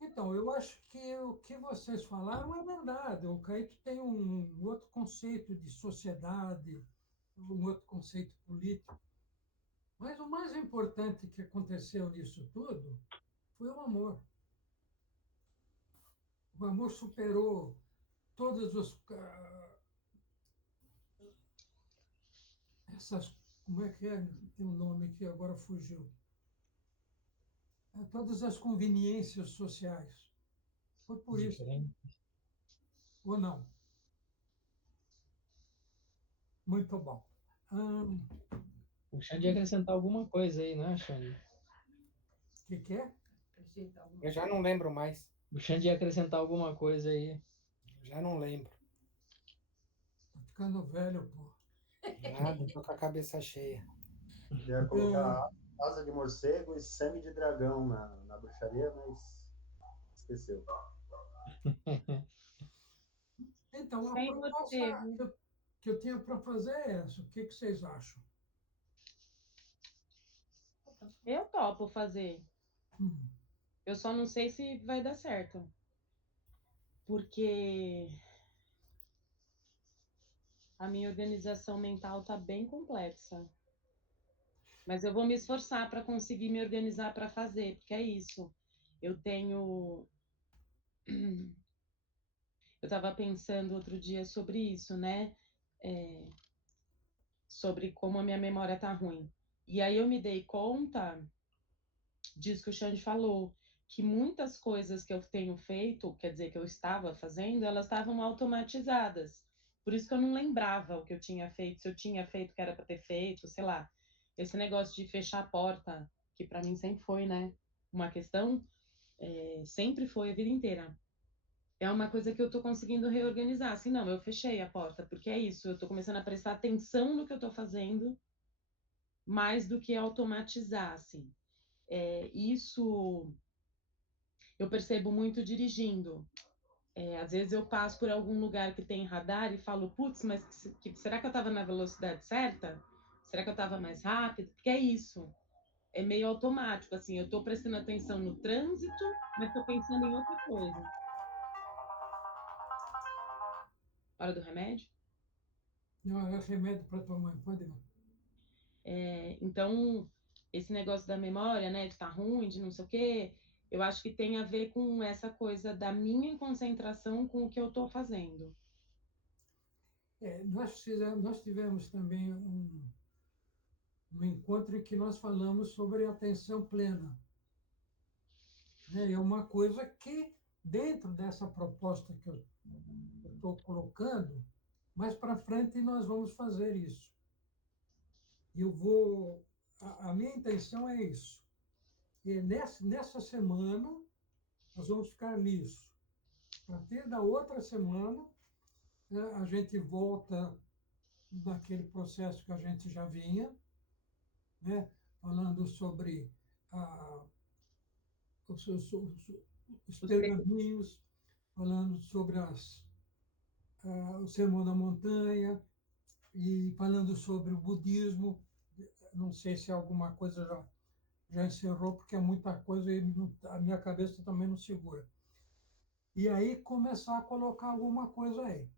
Então, eu acho que o que vocês falaram é verdade. O Caíto tem um outro conceito de sociedade, um outro conceito político. Mas o mais importante que aconteceu nisso tudo foi o amor. O amor superou todas essas, como é que é? Tem um nome que agora fugiu. Todas as conveniências sociais. Foi por isso, Diferente. ou não? Muito bom. O Xande ia acrescentar alguma coisa aí, né, Xande? Que é? Acrescenta alguma Eu já não lembro mais. O Xande ia acrescentar alguma coisa aí. Já não lembro. Tô ficando velho, pô. Nada, tô com a cabeça cheia. Eu ia colocar asa de morcego e sangue de dragão na bruxaria, mas esqueceu. Então, a Sem proposta morcego. que eu tinha para fazer é essa. O que vocês acham? Eu topo fazer. Hum, Eu só não sei se vai dar certo. Porque a minha organização mental tá bem complexa. Mas eu vou me esforçar para conseguir me organizar para fazer, porque é isso. Eu tenho. Eu estava pensando outro dia sobre isso, né? É, sobre como a minha memória tá ruim. E aí eu me dei conta disso que o Xande falou, que muitas coisas que eu tenho feito, quer dizer, que eu estava fazendo, elas estavam automatizadas. Por isso que eu não lembrava o que eu tinha feito, se eu tinha feito o que era para ter feito, sei lá. Esse negócio de fechar a porta, que para mim sempre foi, né, uma questão, sempre foi a vida inteira. É uma coisa que eu tô conseguindo reorganizar. Assim, não, eu fechei a porta, porque é isso, eu tô começando a prestar atenção no que eu tô fazendo, mais do que automatizar, assim. Isso eu percebo muito dirigindo. Às vezes eu passo por algum lugar que tem radar e falo, putz, mas será que eu estava na velocidade certa? Será que eu estava mais rápido? Porque é isso. É meio automático, assim, eu estou prestando atenção no trânsito, mas estou pensando em outra coisa. Hora do remédio? não, é remédio para tua mãe, pode não. Então, esse negócio da memória, né, de estar ruim, de não sei o quê, eu acho que tem a ver com essa coisa da minha concentração com o que eu estou fazendo. Nós tivemos também um encontro em que nós falamos sobre atenção plena. Né? É uma coisa que, dentro dessa proposta que eu estou colocando, mais para frente nós vamos fazer isso. Eu vou. A minha intenção é isso. E nessa semana, nós vamos ficar nisso. A partir da outra semana, né, a gente volta naquele processo que a gente já vinha, né, falando sobre a, os Os pergaminhos, falando sobre o Sermão da Montanha e falando sobre o budismo. Não sei se alguma coisa já encerrou, porque é muita coisa e a minha cabeça também não segura. E aí começar a colocar alguma coisa aí.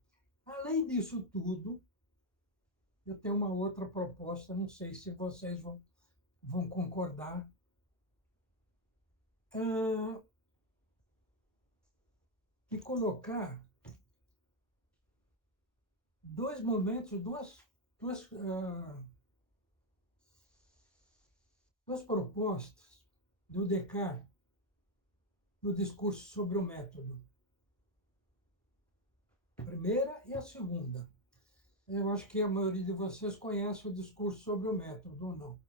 Além disso tudo, eu tenho uma outra proposta, não sei se vocês vão concordar. E colocar dois momentos, duas propostas do Descartes no discurso sobre o método. A primeira e a segunda. Eu acho que a maioria de vocês conhece o discurso sobre o método, ou não?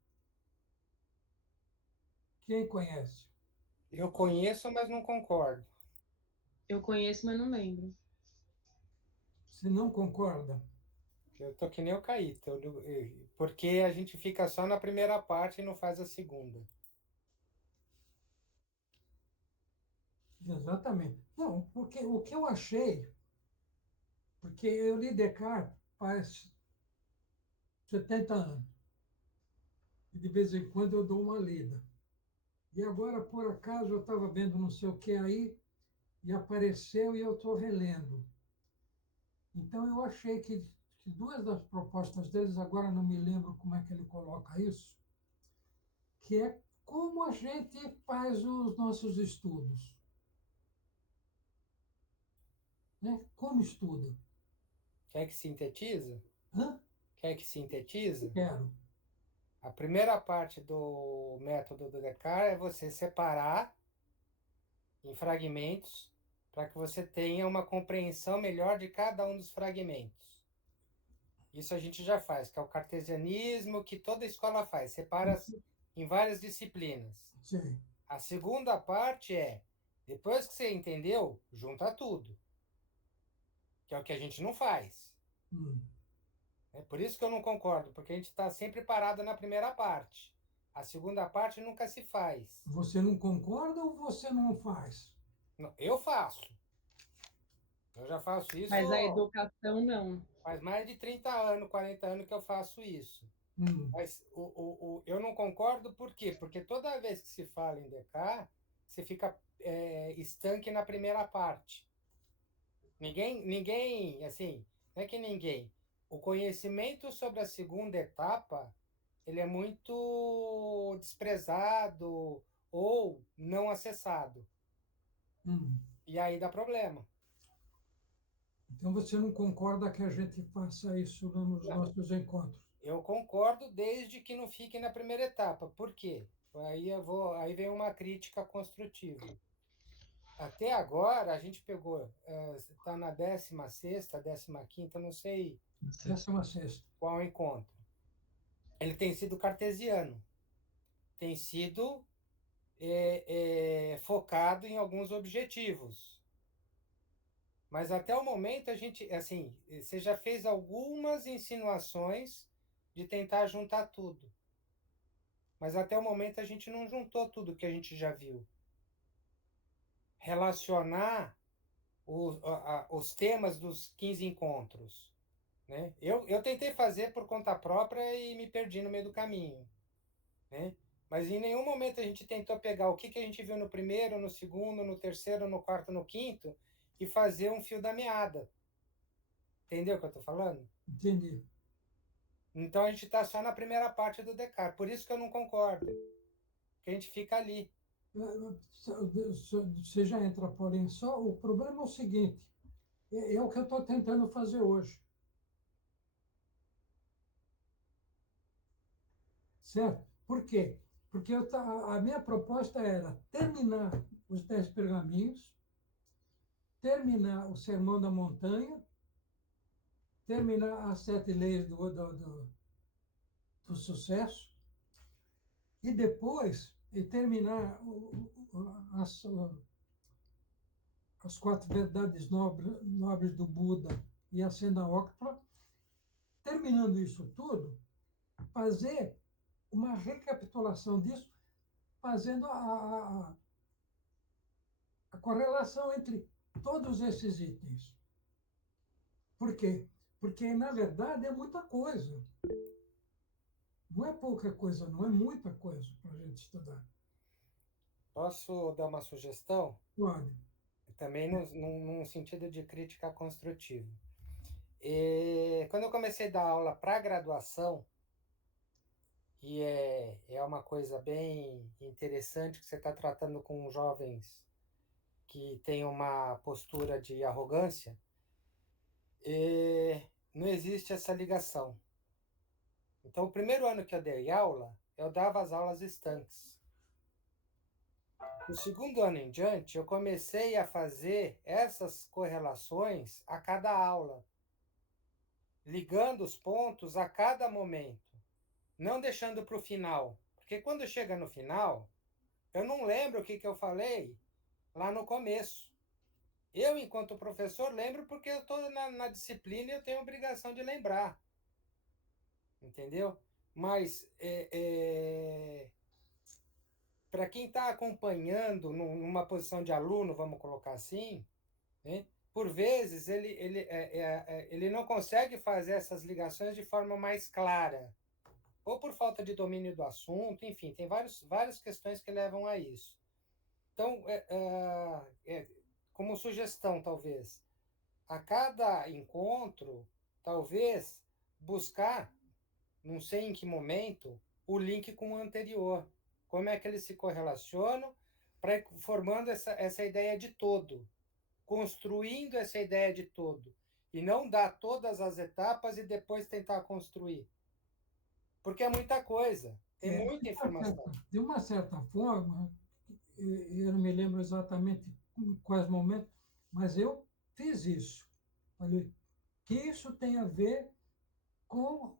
Quem conhece? Eu conheço, mas não concordo. Eu conheço, mas não lembro. Se não concorda, Eu tô que nem o Caíto, porque a gente fica só na primeira parte e não faz a segunda. exatamente. Não, porque o que eu achei, porque eu li Descartes 70 anos. E de vez em quando eu dou uma lida. E agora, por acaso, eu estava vendo não sei o que aí, e apareceu e eu estou relendo. Então, eu achei que duas das propostas deles, agora não me lembro como é que ele coloca isso, que é como a gente faz os nossos estudos. Né? Como estuda? Quer que sintetiza? Hã? Quer que sintetiza? Quero. A primeira parte do método do Descartes é você separar em fragmentos para que você tenha uma compreensão melhor de cada um dos fragmentos. Isso a gente já faz, que é o cartesianismo que toda escola faz, separa em várias disciplinas. Sim. A segunda parte é, depois que você entendeu, junta tudo, que é o que a gente não faz. É por isso que eu não concordo, porque a gente está sempre parado na primeira parte. A segunda parte nunca se faz. Você não concorda ou você não faz? Não, eu faço. Eu já faço isso Mas a educação não. faz mais de 30 anos, 40 anos que eu faço isso. Mas eu não concordo por quê? Porque toda vez que se fala em Descartes, você fica estanque na primeira parte. Ninguém, assim, não é que ninguém. O conhecimento sobre a segunda etapa, ele é muito desprezado ou não acessado. E aí dá problema. Então você não concorda que a gente faça isso nos nossos encontros? Eu concordo desde que não fique na primeira etapa. Por quê? Aí vem uma crítica construtiva. Até agora a gente pegou, está na 16ª, 15ª, não sei 16ª. qual encontro. Ele tem sido cartesiano, tem sido focado em alguns objetivos. Mas até o momento a gente, assim, você já fez algumas insinuações de tentar juntar tudo. Mas até o momento a gente não juntou tudo que a gente já viu. Relacionar os temas dos 15 encontros. Né? Eu tentei fazer por conta própria e me perdi no meio do caminho. Né? Mas em nenhum momento a gente tentou pegar o que a gente viu no primeiro, no segundo, no terceiro, no quarto, no quinto e fazer um fio da meada. Entendeu o que eu estou falando? Entendi. Então a gente está só na primeira parte do Descartes. Por isso que eu não concordo. Que a gente fica ali. Você já entra, porém, só o problema é o seguinte, é o que eu estou tentando fazer hoje. Certo? Por quê? Porque a minha proposta era terminar os 10 pergaminhos, terminar o Sermão da Montanha, terminar as 7 leis do sucesso e depois terminar as 4 verdades nobres do Buda e a Senda Octla. Terminando isso tudo, fazer uma recapitulação disso, fazendo a correlação entre todos esses itens. Por quê? Porque, na verdade, é muita coisa. Não é pouca coisa, não é muita coisa para a gente estudar. Posso dar uma sugestão? Pode. Também num sentido de crítica construtiva. Quando eu comecei a dar aula para graduação, e é uma coisa bem interessante que você está tratando com jovens que têm uma postura de arrogância, não existe essa ligação. Então, o primeiro ano que eu dei aula, eu dava as aulas estanques. No segundo ano em diante, eu comecei a fazer essas correlações a cada aula, ligando os pontos a cada momento, não deixando para o final. Porque quando chega no final, eu não lembro o que eu falei lá no começo. Eu, enquanto professor, lembro porque eu estou na disciplina e eu tenho a obrigação de lembrar. Entendeu? Mas para quem está acompanhando numa posição de aluno, vamos colocar assim, né? por vezes, ele não consegue fazer essas ligações de forma mais clara, ou por falta de domínio do assunto, enfim, tem várias questões que levam a isso. Então, como sugestão, talvez, a cada encontro, talvez buscar, não sei em que momento, o link com o anterior. Como é que eles se correlacionam para ir formando essa ideia de todo, construindo essa ideia de todo, e não dar todas as etapas e depois tentar construir. Porque é muita coisa, tem muita informação. De uma certa forma, eu não me lembro exatamente quais momentos, mas eu fiz isso. Falei, que isso tem a ver com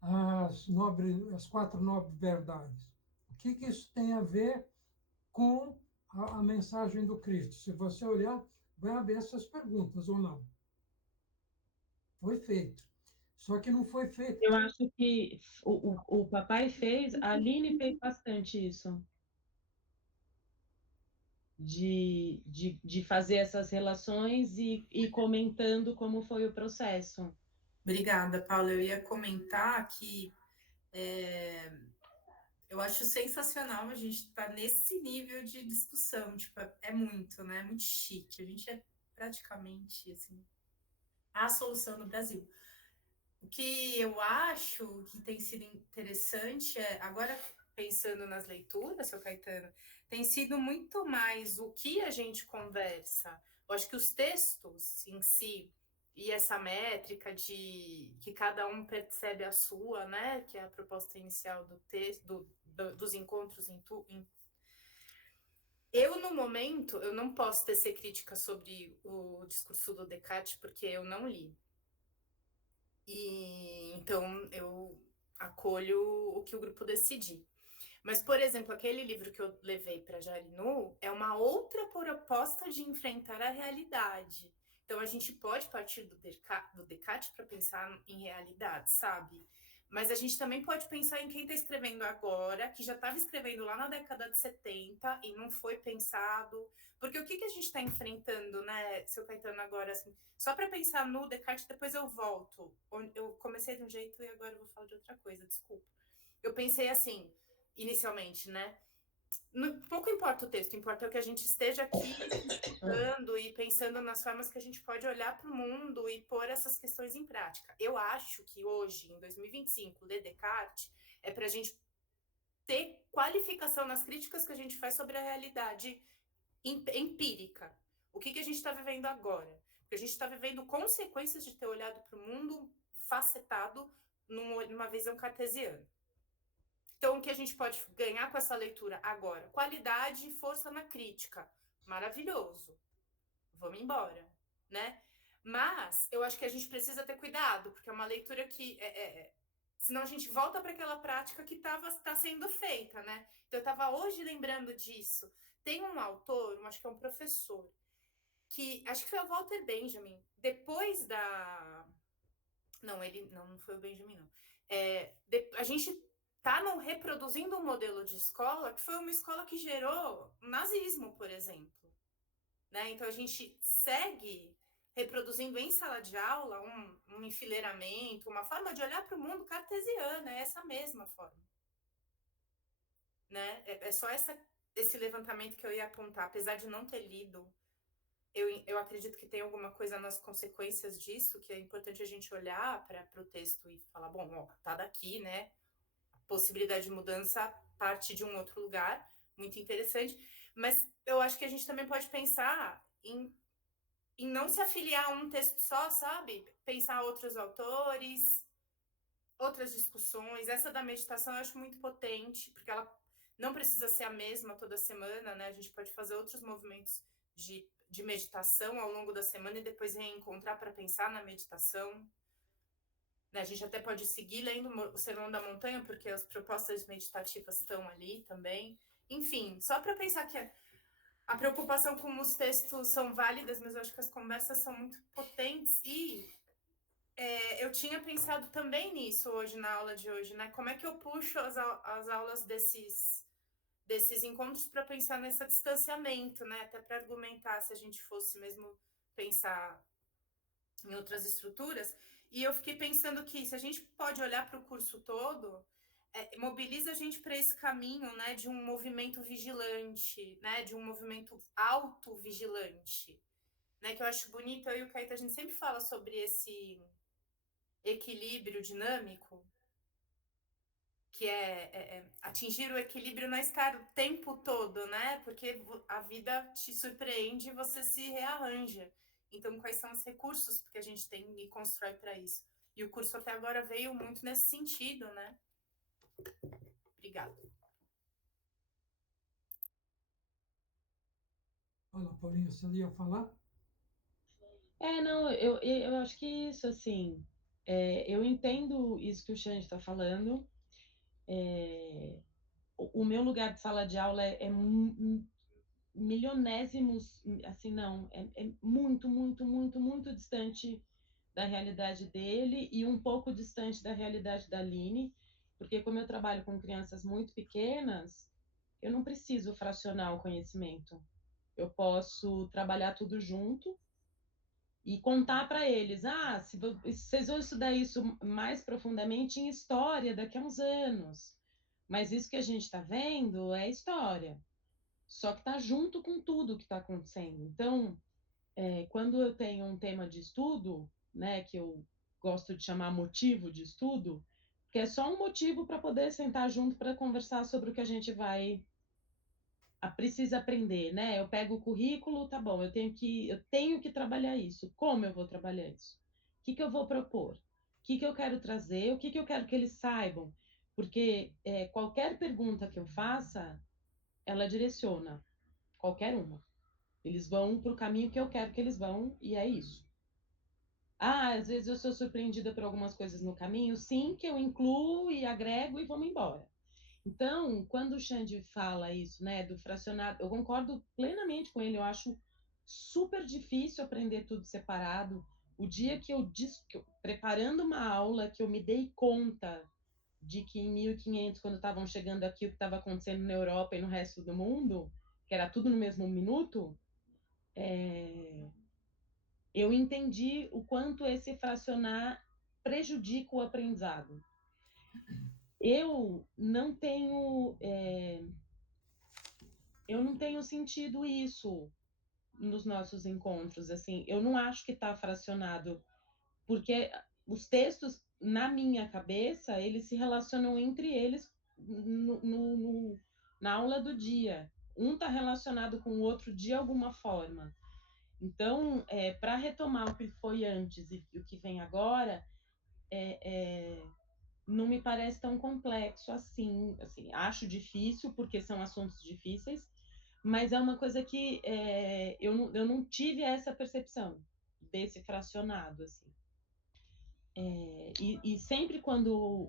as 4 nobres verdades. O que isso tem a ver com a mensagem do Cristo? Se você olhar, vai haver essas perguntas ou não. Foi feito. Só que não foi feito. Eu acho que o papai fez, a Aline fez bastante isso. De fazer essas relações e comentando como foi o processo. Obrigada, Paula. Eu ia comentar que eu acho sensacional a gente estar nesse nível de discussão. Tipo, é muito, né? É muito chique. A gente é praticamente assim, a solução no Brasil. O que eu acho que tem sido interessante agora pensando nas leituras, seu Caetano, tem sido muito mais o que a gente conversa. Eu acho que os textos em si e essa métrica de que cada um percebe a sua, né, que é a proposta inicial do texto, dos encontros eu, no momento, eu não posso tecer crítica sobre o discurso do Descartes, porque eu não li. E então eu acolho o que o grupo decidir. Mas, por exemplo, aquele livro que eu levei para Jarinu é uma outra proposta de enfrentar a realidade. Então, a gente pode partir do Descartes para pensar em realidade, sabe? Mas a gente também pode pensar em quem está escrevendo agora, que já estava escrevendo lá na década de 70 e não foi pensado. Porque o que a gente está enfrentando, né, seu Caetano, agora, assim, só para pensar no Descartes, depois eu volto. Eu comecei de um jeito e agora eu vou falar de outra coisa, desculpa. Eu pensei assim, inicialmente, né? Pouco importa o texto, importa o que a gente esteja aqui estudando e pensando nas formas que a gente pode olhar para o mundo e pôr essas questões em prática. Eu acho que hoje, em 2025, ler Descartes é para a gente ter qualificação nas críticas que a gente faz sobre a realidade empírica. O que a gente está vivendo agora? Porque a gente está vivendo consequências de ter olhado para o mundo facetado numa visão cartesiana. Então, o que a gente pode ganhar com essa leitura agora? Qualidade e força na crítica. Maravilhoso. Vamos embora, né? Mas eu acho que a gente precisa ter cuidado, porque é uma leitura que... senão a gente volta para aquela prática que está sendo feita, né? Então, eu estava hoje lembrando disso. Tem um autor, acho que é um professor, que... Acho que foi o Walter Benjamin. Depois da... Não, ele... Não foi o Benjamin, não. A gente... está reproduzindo um modelo de escola que foi uma escola que gerou o nazismo, por exemplo. Né? Então, a gente segue reproduzindo em sala de aula um enfileiramento, uma forma de olhar para o mundo cartesiana, é essa mesma forma. Né? É só esse levantamento que eu ia apontar, apesar de não ter lido. Eu acredito que tem alguma coisa nas consequências disso, que é importante a gente olhar para o texto e falar, bom, ó, tá daqui, né? Possibilidade de mudança parte de um outro lugar, muito interessante, mas eu acho que a gente também pode pensar em não se afiliar a um texto só, sabe? Pensar outros autores, outras discussões. Essa da meditação eu acho muito potente, porque ela não precisa ser a mesma toda semana, né? A gente pode fazer outros movimentos de meditação ao longo da semana e depois reencontrar para pensar na meditação. A gente até pode seguir lendo o Sermão da Montanha, porque as propostas meditativas estão ali também. Enfim, só para pensar que a preocupação com os textos são válidas, mas eu acho que as conversas são muito potentes. E eu tinha pensado também nisso hoje, na aula de hoje, né? Como é que eu puxo as aulas desses desses encontros para pensar nesse distanciamento, né? Até para argumentar se a gente fosse mesmo pensar em outras estruturas. E eu fiquei pensando que se a gente pode olhar para o curso todo, mobiliza a gente para esse caminho, né, de um movimento vigilante, né, de um movimento autovigilante, né, que eu acho bonito. Eu e o Caíto, a gente sempre fala sobre esse equilíbrio dinâmico, que é atingir o equilíbrio, não estar o tempo todo, né? Porque a vida te surpreende e você se rearranja. Então, quais são os recursos que a gente tem e constrói para isso? E o curso até agora veio muito nesse sentido, né? Obrigada. Fala, Paulinho, você ia falar? Não, eu acho que isso, assim, eu entendo isso que o Xande está falando. O meu lugar de sala de aula é milionésimos, assim, não, é muito, muito, muito, muito distante da realidade dele e um pouco distante da realidade da Aline, porque como eu trabalho com crianças muito pequenas, eu não preciso fracionar o conhecimento. Eu posso trabalhar tudo junto e contar para eles, se vocês vão estudar isso mais profundamente em história daqui a uns anos, mas isso que a gente está vendo é história, só que está junto com tudo que está acontecendo. Então, quando eu tenho um tema de estudo, né, que eu gosto de chamar motivo de estudo, que é só um motivo para poder sentar junto para conversar sobre o que a gente precisa aprender, né? Eu pego o currículo, tá bom, eu tenho que trabalhar isso. Como eu vou trabalhar isso? O que eu vou propor? O que eu quero trazer? O que eu quero que eles saibam? Porque qualquer pergunta que eu faça, ela direciona, qualquer uma. Eles vão para o caminho que eu quero que eles vão, e é isso. Às vezes eu sou surpreendida por algumas coisas no caminho, sim, que eu incluo e agrego e vamos embora. Então, quando o Xande fala isso, né, do fracionado, eu concordo plenamente com ele, eu acho super difícil aprender tudo separado. O dia preparando uma aula, que eu me dei conta de que em 1500, quando estavam chegando aqui, o que estava acontecendo na Europa e no resto do mundo, que era tudo no mesmo minuto, eu entendi o quanto esse fracionar prejudica o aprendizado. Eu não tenho, eu não tenho sentido isso nos nossos encontros, assim, eu não acho que está fracionado, porque os textos, na minha cabeça, eles se relacionam entre eles na aula do dia. Um está relacionado com o outro de alguma forma. Então, para retomar o que foi antes e o que vem agora, não me parece tão complexo assim. Acho difícil, porque são assuntos difíceis, mas é uma coisa que eu não tive essa percepção desse fracionado, assim. E sempre quando...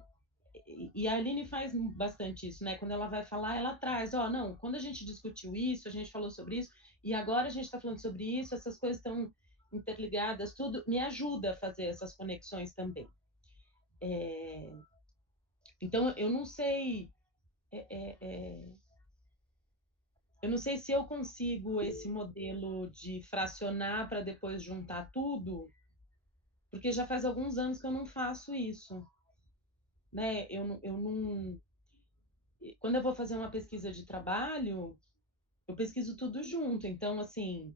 E a Aline faz bastante isso, né? Quando ela vai falar, ela traz, não, quando a gente discutiu isso, a gente falou sobre isso, e agora a gente está falando sobre isso, essas coisas estão interligadas, tudo me ajuda a fazer essas conexões também. Então, eu não sei... Eu não sei se eu consigo esse modelo de fracionar para depois juntar tudo, porque já faz alguns anos que eu não faço isso, né? Eu não... Quando eu vou fazer uma pesquisa de trabalho, eu pesquiso tudo junto. Então, assim,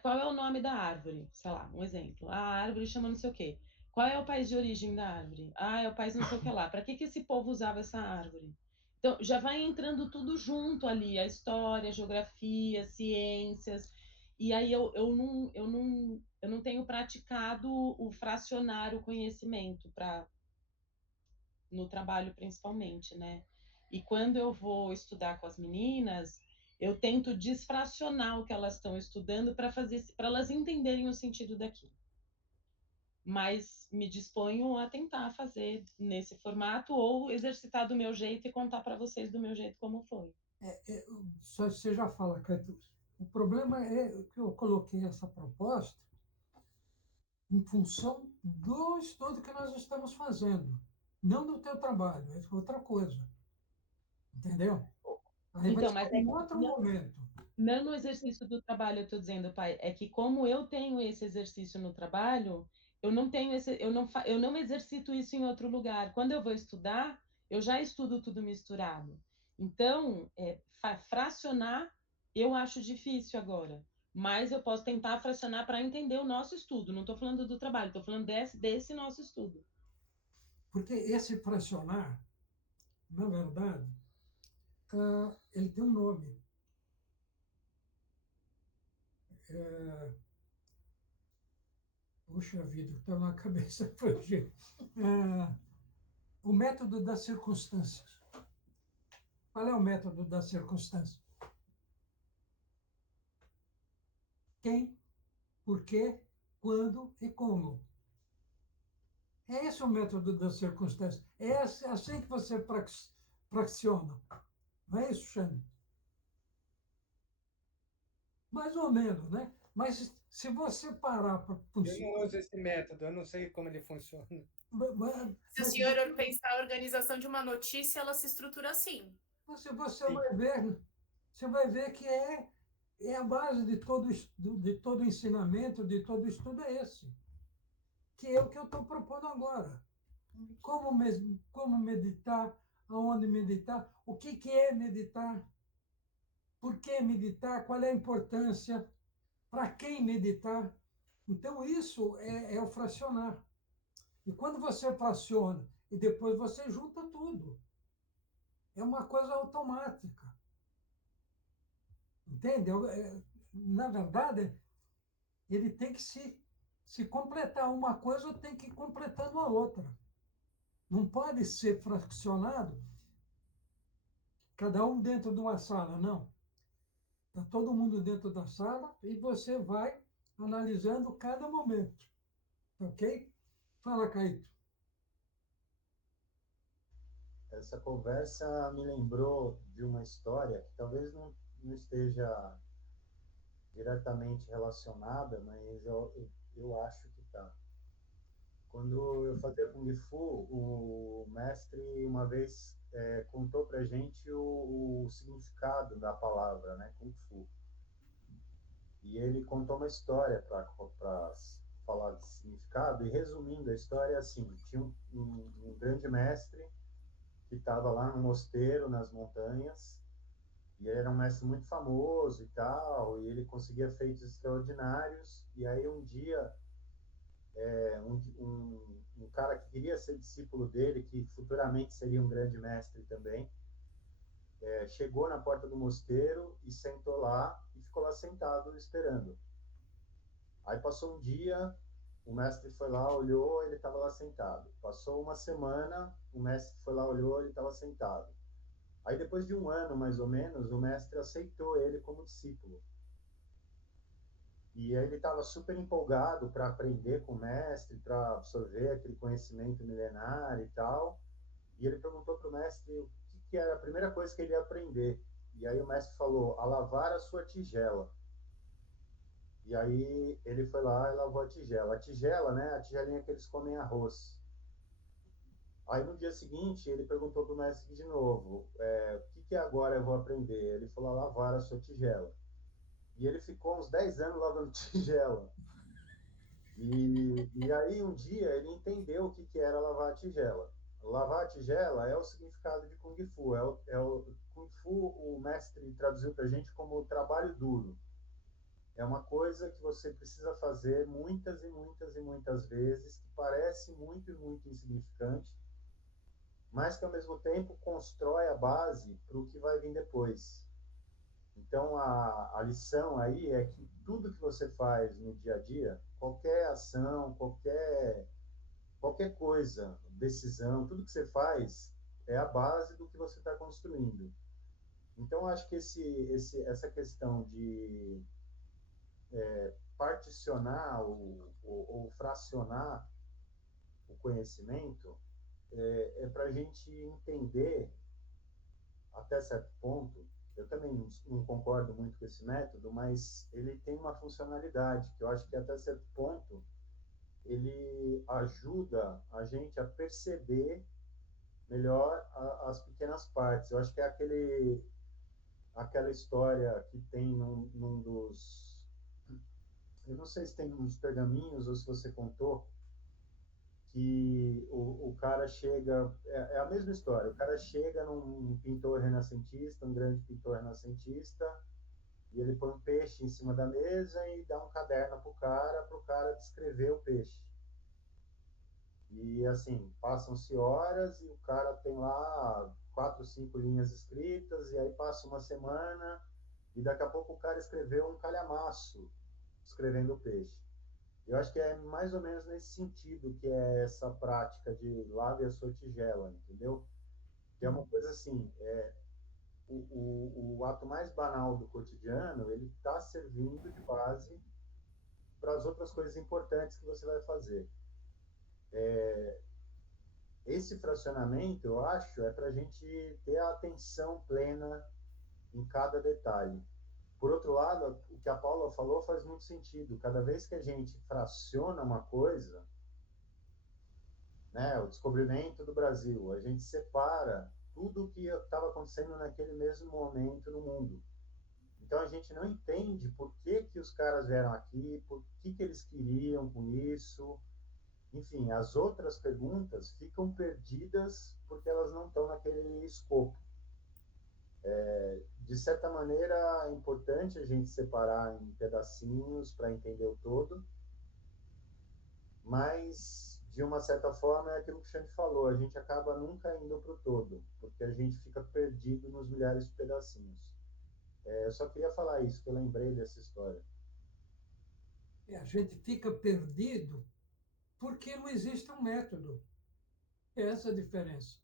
qual é o nome da árvore? Sei lá, um exemplo. A árvore chama não sei o quê. Qual é o país de origem da árvore? É o país não sei o que lá. Para que esse povo usava essa árvore? Então, já vai entrando tudo junto ali, a história, a geografia, ciências. E aí eu não tenho praticado o fracionar o conhecimento no trabalho principalmente, né? E quando eu vou estudar com as meninas, eu tento desfracionar o que elas estão estudando para elas entenderem o sentido daquilo. Mas me disponho a tentar fazer nesse formato ou exercitar do meu jeito e contar para vocês do meu jeito como foi. Só você já fala, Caetano. O problema é que eu coloquei essa proposta em função do estudo que nós estamos fazendo, não do teu trabalho, é outra coisa. Entendeu? Aí vai Então, ser mas um outro momento. não no exercício do trabalho, eu estou dizendo, pai, é que como eu tenho esse exercício no trabalho, eu não tenho eu não exercito isso em outro lugar. Quando eu vou estudar, eu já estudo tudo misturado. Então, fracionar eu acho difícil agora, mas eu posso tentar fracionar para entender o nosso estudo. Não estou falando do trabalho, estou falando desse nosso estudo. Porque esse fracionar, na verdade, ele tem um nome. Puxa vida, está na cabeça fugindo. O método das circunstâncias. Qual é o método das circunstâncias? Quem, por quê, quando e como. É esse o método das circunstâncias. É assim que você fraciona. Não é isso, Xande? Mais ou menos, né? Mas se você parar para Eu não uso esse método, eu não sei como ele funciona. Se o senhor pensar a organização de uma notícia, ela se estrutura assim. Você vai ver que é a base de todo ensinamento, de todo estudo é esse. Que é o que eu estou propondo agora. Como meditar, aonde meditar, o que é meditar, por que meditar, qual é a importância, para quem meditar. Então, isso é o fracionar. E quando você fraciona e depois você junta tudo, é uma coisa automática. Entende? Na verdade, ele tem que se completar uma coisa, tem que ir completando a outra. Não pode ser fracionado, cada um dentro de uma sala, não. Está todo mundo dentro da sala e você vai analisando cada momento. Ok? Fala, Caíto. Essa conversa me lembrou de uma história que talvez não esteja diretamente relacionada, mas eu acho que está. Quando eu fazia Kung Fu, o mestre uma vez contou para gente o significado da palavra, né, Kung Fu. E ele contou uma história para falar de significado, e resumindo a história, assim, tinha um grande mestre que estava lá no mosteiro, nas montanhas, e ele era um mestre muito famoso e tal, e ele conseguia feitos extraordinários, e aí um dia um cara que queria ser discípulo dele, que futuramente seria um grande mestre também, chegou na porta do mosteiro e sentou lá, e ficou lá sentado esperando. Aí passou um dia, o mestre foi lá, olhou, ele estava lá sentado. Passou uma semana, o mestre foi lá, olhou, ele estava sentado. Aí depois de um ano, mais ou menos, o mestre aceitou ele como discípulo. E ele estava super empolgado para aprender com o mestre, para absorver aquele conhecimento milenar e tal. E ele perguntou para o mestre o que era a primeira coisa que ele ia aprender. E aí o mestre falou, a lavar a sua tigela. E aí ele foi lá e lavou a tigela. A tigela, né? A tigelinha que eles comem arroz. Aí no dia seguinte ele perguntou para o mestre de novo, o que agora eu vou aprender? Ele falou, a lavar a sua tigela. E ele ficou uns 10 anos lavando tigela. E aí um dia ele entendeu o que era lavar a tigela. Lavar a tigela é o significado de Kung Fu. Kung Fu, o mestre traduziu para a gente como trabalho duro. É uma coisa que você precisa fazer muitas e muitas e muitas vezes, que parece muito e muito insignificante, mas que ao mesmo tempo constrói a base para o que vai vir depois. Então a lição aí é que tudo que você faz no dia a dia, qualquer ação, qualquer coisa, decisão, tudo que você faz é a base do que você está construindo. Então acho que essa questão de particionar ou fracionar o conhecimento para a gente entender até certo ponto. Eu também não concordo muito com esse método, mas ele tem uma funcionalidade que eu acho que até certo ponto ele ajuda a gente a perceber melhor as pequenas partes. Eu acho que é aquela história que tem num dos... Eu não sei se tem uns pergaminhos ou se você contou, que o cara chega... É a mesma história. O cara chega num pintor renascentista, um grande pintor renascentista, e ele põe um peixe em cima da mesa e dá um caderno para o cara descrever o peixe. E assim, passam-se horas e o cara tem lá 4, 5 linhas escritas, e aí passa uma semana e daqui a pouco o cara escreveu um calhamaço escrevendo o peixe. Eu acho que é mais ou menos nesse sentido que é essa prática de lave a sua tigela, entendeu? Que é uma coisa assim, o ato mais banal do cotidiano, ele está servindo de base para as outras coisas importantes que você vai fazer. Esse fracionamento, eu acho, é para a gente ter a atenção plena em cada detalhe. Por outro lado, o que a Paula falou faz muito sentido. Cada vez que a gente fraciona uma coisa, né, o descobrimento do Brasil, a gente separa tudo o que estava acontecendo naquele mesmo momento no mundo. Então a gente não entende por que os caras vieram aqui, por que eles queriam com isso. Enfim, as outras perguntas ficam perdidas porque elas não estão naquele escopo. De certa maneira, é importante a gente separar em pedacinhos para entender o todo, mas, de uma certa forma, é aquilo que o Xande falou, a gente acaba nunca indo para o todo, porque a gente fica perdido nos milhares de pedacinhos. Eu só queria falar isso, que eu lembrei dessa história. A gente fica perdido porque não existe um método. É essa a diferença.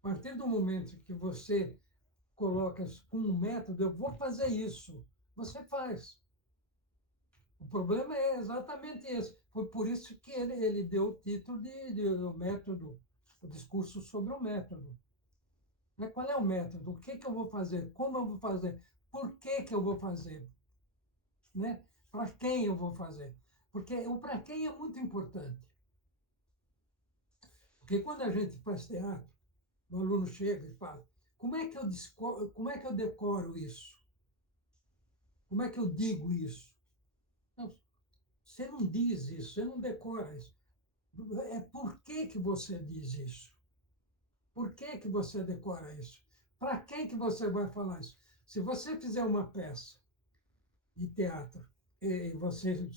A partir do momento que você coloca como método, eu vou fazer isso, você faz. O problema é exatamente esse. Foi por isso que ele deu o título de método, o discurso sobre o método. Mas qual é o método? O que eu vou fazer? Como eu vou fazer? Por que eu vou fazer? Né? Para quem eu vou fazer? Porque o para quem é muito importante. Porque quando a gente faz teatro, o aluno chega e fala, como é que eu decoro isso? Como é que eu digo isso? Não, você não diz isso, você não decora isso. É por que você diz isso? Por que você decora isso? Para quem que você vai falar isso? Se você fizer uma peça de teatro, e você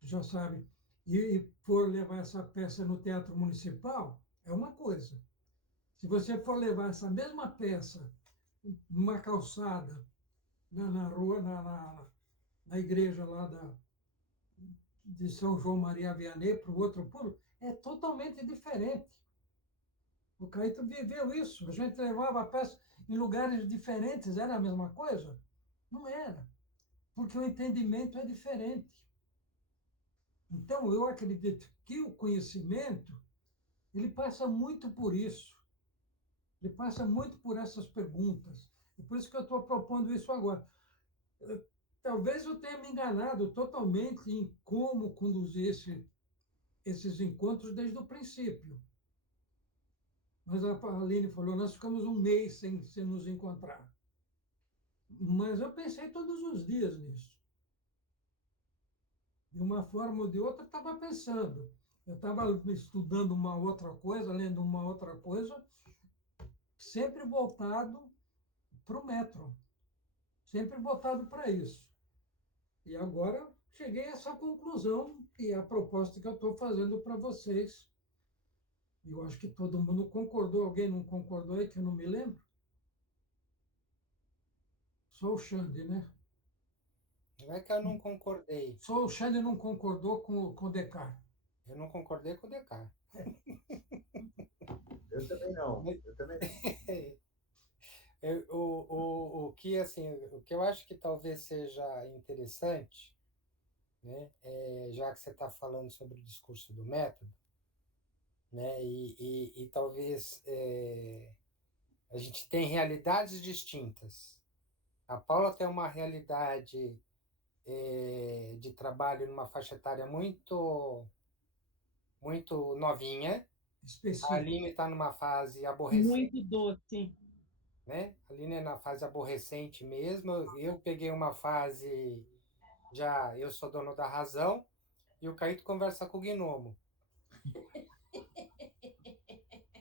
já sabe, e for levar essa peça no Teatro Municipal, é uma coisa. Se você for levar essa mesma peça numa calçada, na rua, na igreja lá de São João Maria Vianney para o outro pulo, é totalmente diferente. O Caíto viveu isso. A gente levava a peça em lugares diferentes, era a mesma coisa? Não era, porque o entendimento é diferente. Então, eu acredito que o conhecimento, ele passa muito por isso. Ele passa muito por essas perguntas. E por isso que eu estou propondo isso agora. Talvez eu tenha me enganado totalmente em como conduzir esses encontros desde o princípio. Mas a Aline falou, nós ficamos um mês sem nos encontrar. Mas eu pensei todos os dias nisso. De uma forma ou de outra, eu estava pensando. Eu estava estudando uma outra coisa, lendo uma outra coisa, sempre voltado para o metro. Sempre voltado para isso. E agora cheguei a essa conclusão e a proposta que eu estou fazendo para vocês. Eu acho que todo mundo concordou. Alguém não concordou aí que eu não me lembro? Só o Xande, né? Não é que eu não concordei. Só o Xande não concordou com o Descartes. Eu não concordei com o Descartes. Eu também não. Eu também não. O que assim, o que eu acho que talvez seja interessante, né, já que você está falando sobre o discurso do método, né, e talvez a gente tem realidades distintas. A Paula tem uma realidade de trabalho numa faixa etária muito novinha. Específico. A Aline está numa fase aborrecente. Muito doce. né? A Aline é na fase aborrecente mesmo. Eu peguei uma fase já, eu sou dono da razão, e o Caíto conversa com o gnomo.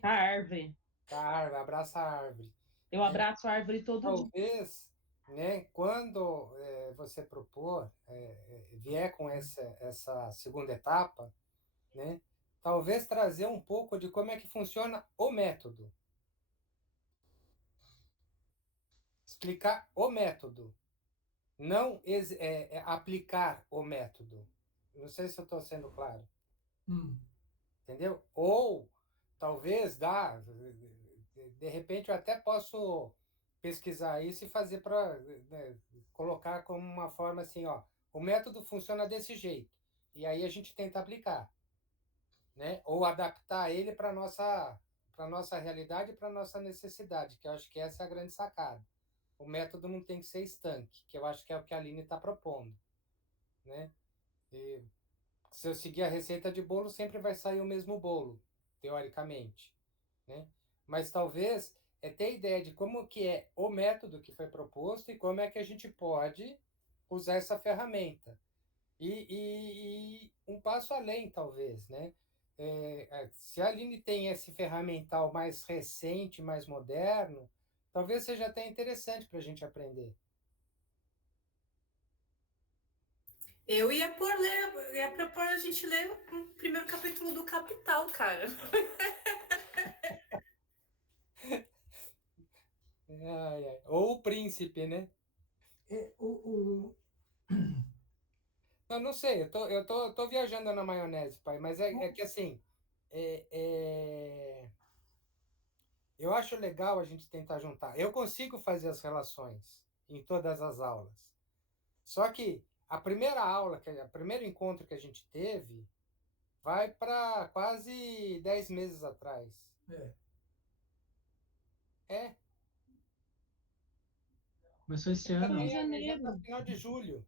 A árvore. Tá, árvore, abraça a árvore. Eu abraço a árvore todo dia. Talvez, né, quando você propor, vier com essa segunda etapa, né, talvez trazer um pouco de como é que funciona o método. Explicar o método, não aplicar o método. Não sei se eu estou sendo claro. Entendeu? Ou talvez de repente eu até posso pesquisar isso e fazer para, né, colocar como uma forma assim, ó, o método funciona desse jeito. E aí a gente tenta aplicar, né? Ou adaptar ele para nossa realidade e para nossa necessidade, que eu acho que essa é a grande sacada. O método não tem que ser estanque, que eu acho que é o que a Aline está propondo, né? E se eu seguir a receita de bolo, sempre vai sair o mesmo bolo, teoricamente, né? Mas talvez ter ideia de como que é o método que foi proposto e como é que a gente pode usar essa ferramenta. E um passo além, talvez, né? Se a Aline tem esse ferramental mais recente, mais moderno, talvez seja até interessante para a gente aprender. Eu ia propor a gente ler o primeiro capítulo do Capital, cara. Ou o Príncipe, né? Eu não sei, eu tô viajando na maionese, pai, mas é que assim, eu acho legal a gente tentar juntar. Eu consigo fazer as relações em todas as aulas. Só que a primeira aula, o primeiro encontro que a gente teve, vai para quase 10 meses atrás. É. Começou esse ano. Em Já janeiro. tá final de julho.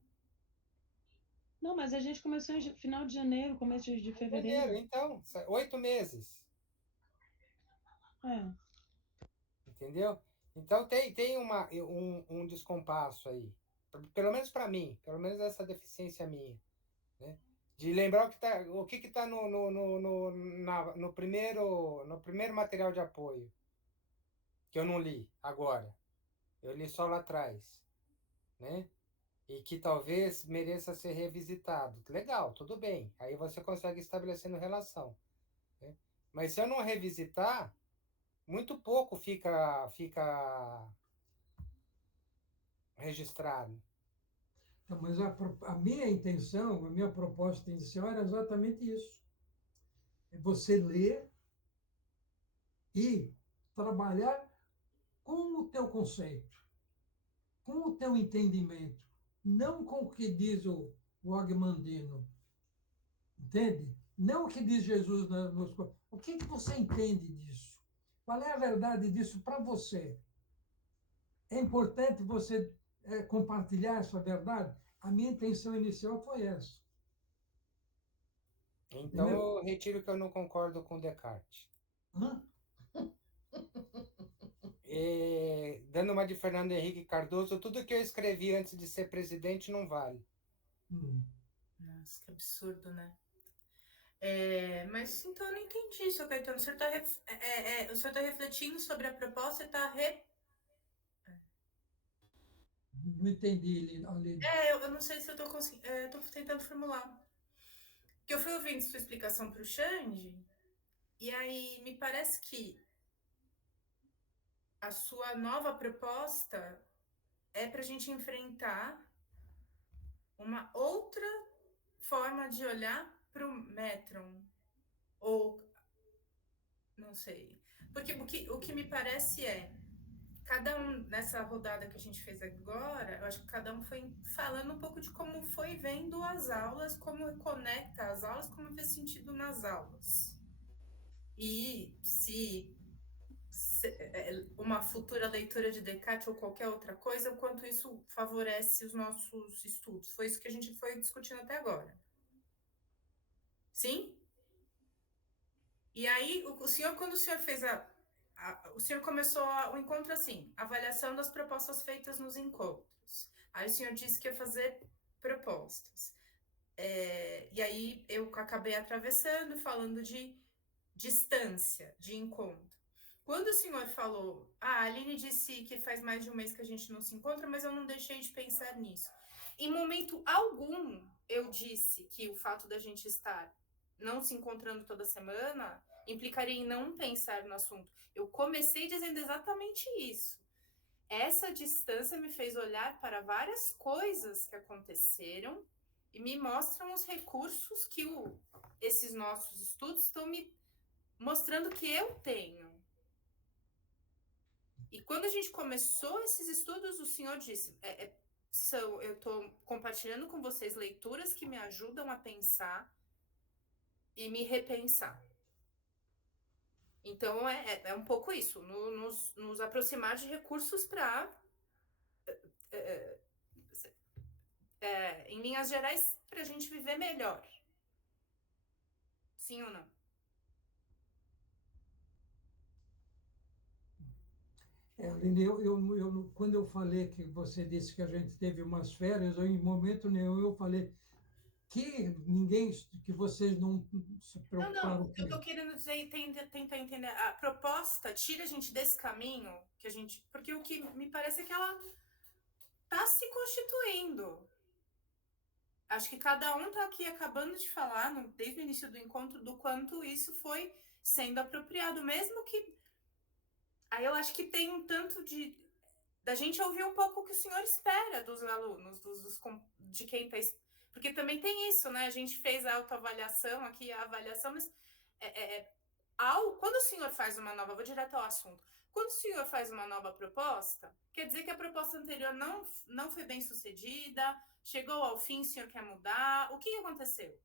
Não, mas a gente começou em final de janeiro, começo de fevereiro. Então, 8 meses. É. Entendeu? Então tem um descompasso aí. Pelo menos para mim, pelo menos essa deficiência minha, né? De lembrar o que está no primeiro material de apoio, que eu não li agora. Eu li só lá atrás, né? E que talvez mereça ser revisitado. Legal, tudo bem. Aí você consegue estabelecendo relação, né? Mas se eu não revisitar, muito pouco fica registrado. Então, mas a minha intenção, a minha proposta inicial era exatamente isso. É você ler e trabalhar com o teu conceito, com o teu entendimento, não com o que diz o Agmandino. Entende? Não o que diz Jesus nos... O que você entende disso? Qual é a verdade disso para você? É importante você compartilhar essa verdade? A minha intenção inicial foi essa. Então, Entendeu? eu retiro que eu não concordo com Descartes. Hã? Dando uma de Fernando Henrique Cardoso, tudo que eu escrevi antes de ser presidente não vale. Nossa, que absurdo, né? Mas então eu não entendi, seu Caetano. O senhor está refletindo sobre a proposta e está Não entendi, Aline. eu não sei se eu estou conseguindo. Estou tentando formular. Porque eu fui ouvindo sua explicação para o Xande, e aí me parece que a sua nova proposta é para a gente enfrentar uma outra forma de olhar para o Metron. Ou não sei. Porque o que me parece cada um, nessa rodada que a gente fez agora, eu acho que cada um foi falando um pouco de como foi vendo as aulas, como conecta as aulas, como vê sentido nas aulas. E se uma futura leitura de Descartes ou qualquer outra coisa, o quanto isso favorece os nossos estudos. Foi isso que a gente foi discutindo até agora. Sim? E aí, quando o senhor fez o senhor começou o encontro assim, avaliação das propostas feitas nos encontros. Aí o senhor disse que ia fazer propostas. E aí eu acabei atravessando, falando de distância, de encontro. Quando o senhor falou, a Aline disse que faz mais de um mês que a gente não se encontra, mas eu não deixei de pensar nisso. Em momento algum, eu disse que o fato da gente estar não se encontrando toda semana implicaria em não pensar no assunto. Eu comecei dizendo exatamente isso. Essa distância me fez olhar para várias coisas que aconteceram e me mostram os recursos que esses nossos estudos estão me mostrando que eu tenho. E quando a gente começou esses estudos, o senhor disse, eu estou compartilhando com vocês leituras que me ajudam a pensar e me repensar. Então, é um pouco isso, nos aproximar de recursos para, em linhas gerais, para a gente viver melhor. Sim ou não? Aline, quando eu falei que você disse que a gente teve umas férias, em momento nenhum eu falei que vocês não se preocuparam O que eu com estou isso. querendo dizer, tentar entender, a proposta tira a gente desse caminho, porque o que me parece é que ela está se constituindo. Acho que cada um está aqui acabando de falar, desde o início do encontro, do quanto isso foi sendo apropriado, mesmo que... Aí eu acho que tem um tanto da gente ouvir um pouco o que o senhor espera dos alunos, de quem está... Porque também tem isso, né? A gente fez a autoavaliação aqui, a avaliação, mas quando o senhor faz uma nova... Vou direto ao assunto. Quando o senhor faz uma nova proposta, quer dizer que a proposta anterior não foi bem sucedida, chegou ao fim, o senhor quer mudar. O que aconteceu?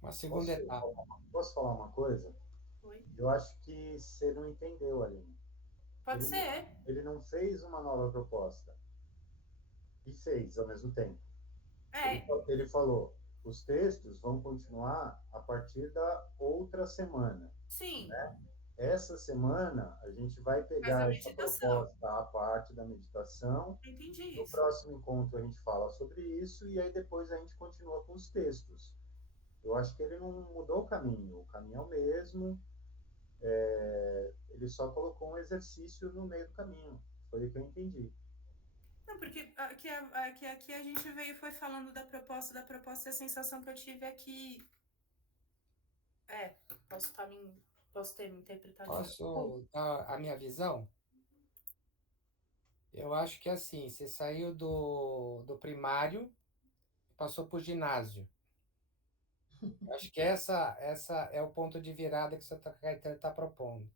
Uma segunda etapa. Posso falar uma coisa? Oi? Eu acho que você não entendeu, Aline. Pode ser. Ele não fez uma nova proposta. E fez ao mesmo tempo. Ele falou, os textos vão continuar a partir da outra semana. Sim. Né? Essa semana, a gente vai pegar essa proposta, a parte da meditação. Entendi no isso. próximo encontro, a gente fala sobre isso, e aí depois a gente continua com os textos. Eu acho que ele não mudou o caminho é o mesmo, ele só colocou um exercício no meio do caminho. Foi o que eu entendi. Não, porque aqui a gente foi falando da proposta, e a sensação que eu tive é que... posso ter me interpretado. Posso dar a minha visão? Eu acho que assim, você saiu do primário e passou para o ginásio. Eu acho que essa é o ponto de virada que você está propondo.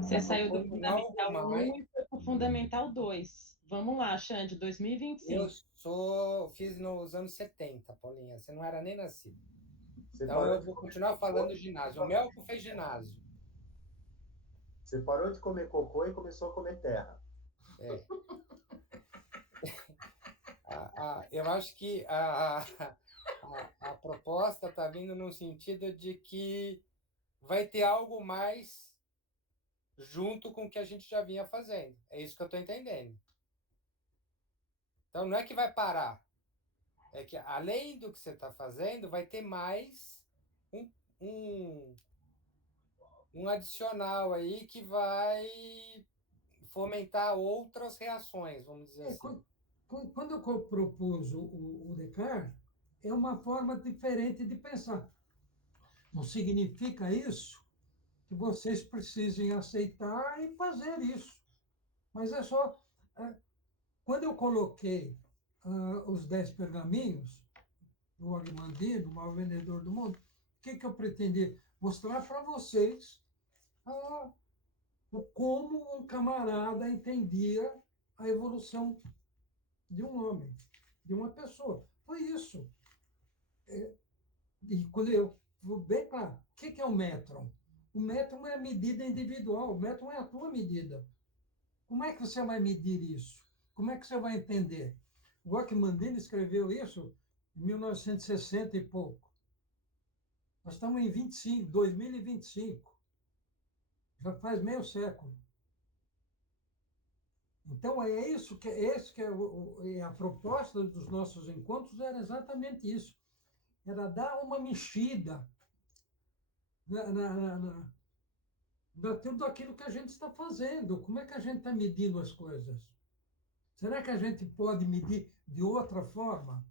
Você saiu do Algo Fundamental 1 mais. e foi para o Fundamental 2. Vamos lá, Xande, 2025. Fiz nos anos 70, Paulinha. Você não era nem nascido. Você Então parou eu vou continuar falando ginásio. O Melco fez ginásio. Você parou de comer cocô e começou a comer terra. Eu acho que a proposta está vindo no sentido de que vai ter algo mais junto com o que a gente já vinha fazendo. É isso que eu estou entendendo. Então, não é que vai parar. É que, além do que você está fazendo, vai ter mais um adicional aí que vai fomentar outras reações, vamos dizer assim. Quando eu propus o Descartes, é uma forma diferente de pensar. Não significa isso que vocês precisem aceitar e fazer isso. Mas é só... Quando eu coloquei os 10 pergaminhos, do Agmandino, o maior vendedor do mundo, o que eu pretendi? Mostrar para vocês como um camarada entendia a evolução de um homem, de uma pessoa. Foi isso. E quando eu vou bem claro, o que é o métron? O métron é a medida individual, o métron é a tua medida. Como é que você vai medir isso? Como é que você vai entender? O Agmandino escreveu isso em 1960 e pouco. Nós estamos em 2025. Já faz meio século. Então, é isso que, esse que é a proposta dos nossos encontros, era exatamente isso. Era dar uma mexida tudo aquilo que a gente está fazendo. Como é que a gente está medindo as coisas? Será que a gente pode medir de outra forma?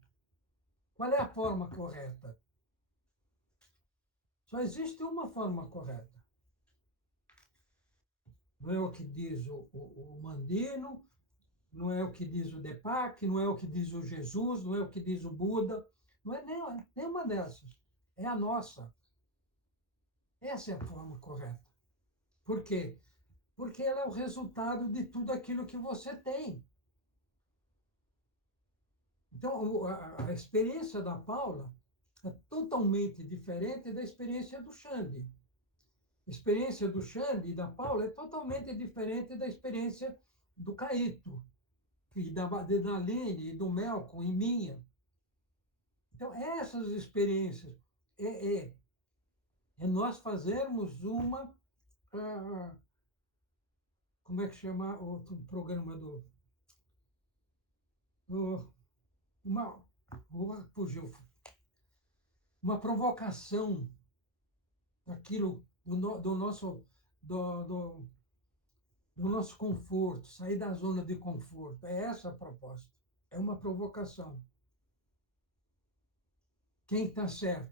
Qual é a forma correta? Só existe uma forma correta. Não é o que diz o Mandino, não é o que diz o Deepak, não é o que diz o Jesus, não é o que diz o Buda, não é nenhuma dessas. É a nossa. Essa é a forma correta. Por quê? Porque ela é o resultado de tudo aquilo que você tem. Então, a experiência da Paula é totalmente diferente da experiência do Xande. A experiência do Xande e da Paula é totalmente diferente da experiência do Caíto, e da Aline, e do Melcom, e minha. Então, essas experiências é nós fazermos uma. Como é que chama o programa do. Uma. Fugiu. Uma provocação daquilo, do nosso. Do nosso conforto, sair da zona de conforto. É essa a proposta. É uma provocação. Quem está certo?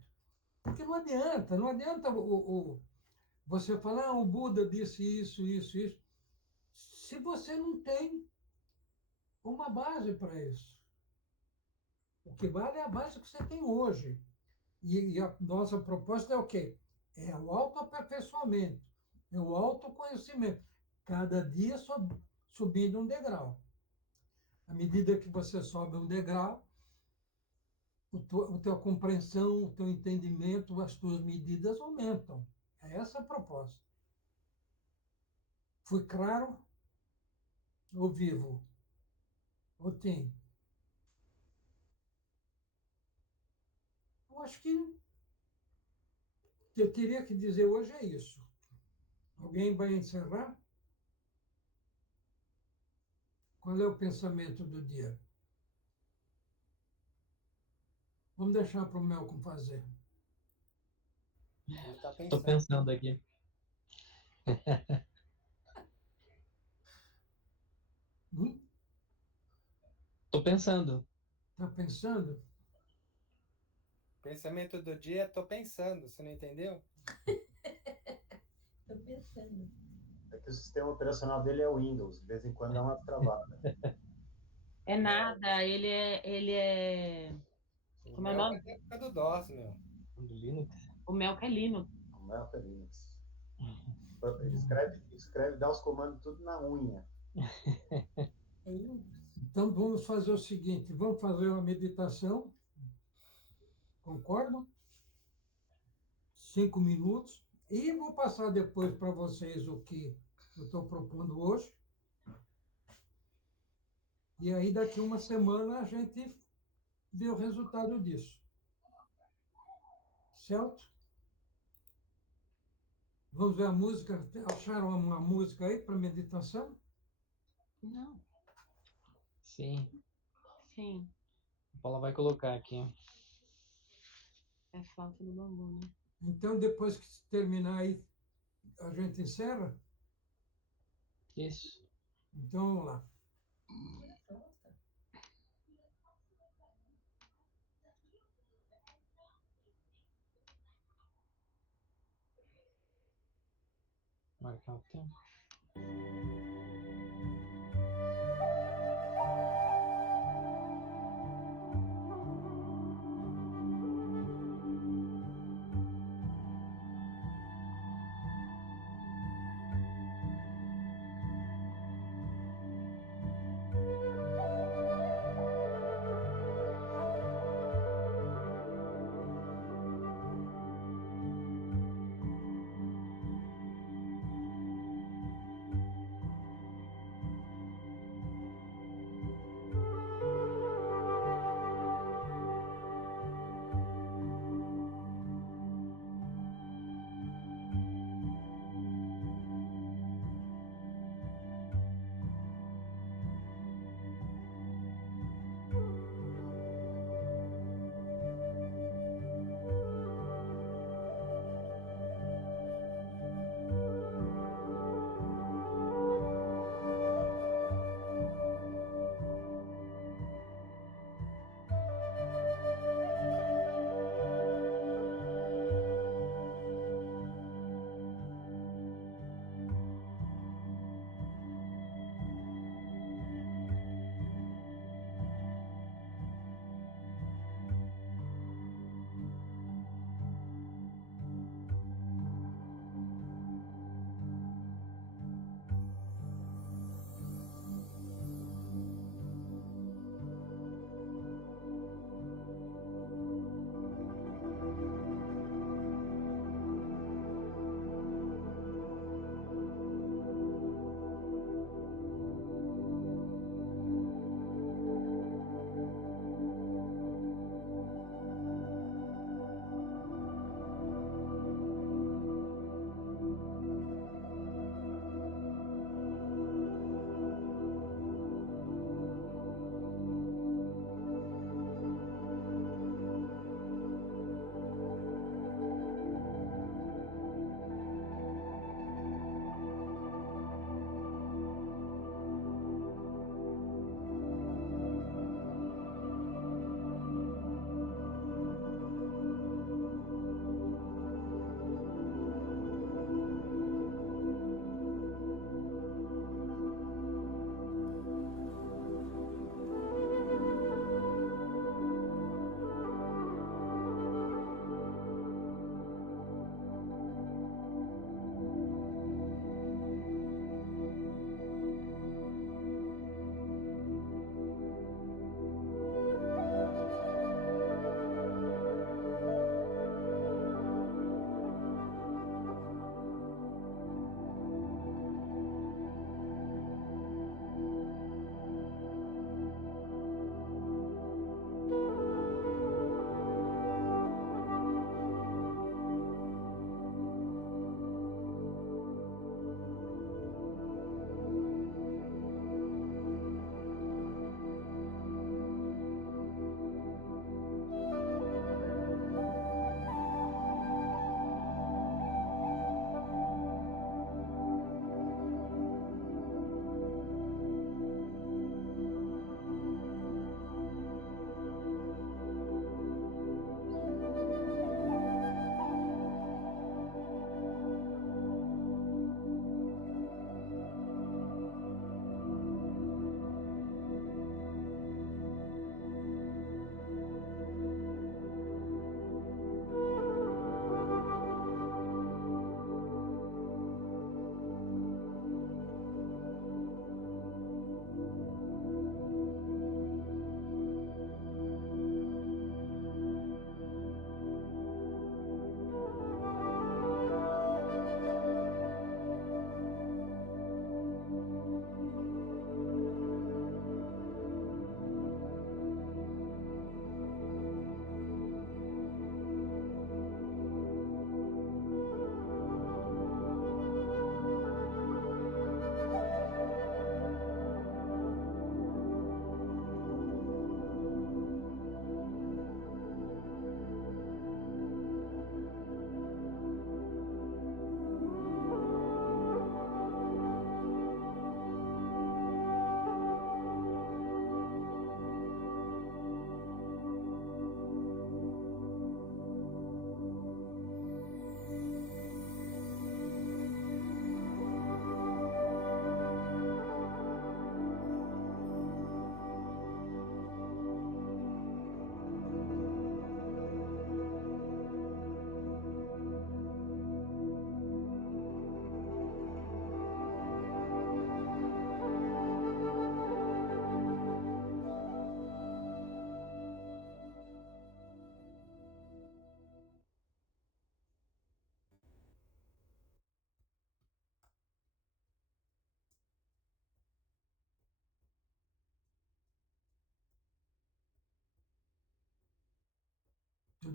Porque não adianta você falar, o Buda disse isso, isso, isso, se você não tem uma base para isso. O que vale é a base que você tem hoje. E a nossa proposta é o quê? É o autoaperfeiçoamento, é o autoconhecimento. Cada dia subindo um degrau. À medida que você sobe um degrau, a tua compreensão, o teu entendimento, as tuas medidas aumentam. É essa a proposta. Fui claro ou vivo? Ou tem? Eu acho que o que eu teria que dizer hoje é isso. Alguém vai encerrar? Qual é o pensamento do dia? Vamos deixar para o Melcom fazer. Ele está Estou pensando. pensando aqui. Estou pensando. Está pensando? Pensamento do dia, tô pensando, você não entendeu? Estou pensando. É que o sistema operacional dele é o Windows, de vez em quando dá uma travada. É nada, ele é. O Como é o Mel nome? é da época do DOS, meu. Do Linux. O Melk é Linux. Não é o Linux. Ele escreve, dá os comandos tudo na unha. É isso. Então vamos fazer o seguinte: vamos fazer uma meditação. Concordam? 5 minutos. E vou passar depois para vocês o que eu estou propondo hoje. E aí, daqui uma semana, a gente vê o resultado disso. Certo? Vamos ver a música. Acharam uma música aí para meditação? Não, Sim. sim. A Paula vai colocar aqui. É flauta do bambu, né? Então, depois que terminar aí, a gente encerra? Isso. Então, vamos lá. Marcar o tempo.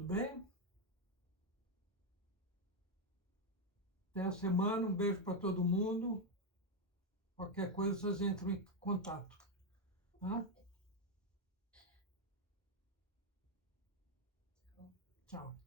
Tudo bem? Até a semana, um beijo para todo mundo. Qualquer coisa, vocês entram em contato. Tá? Tchau.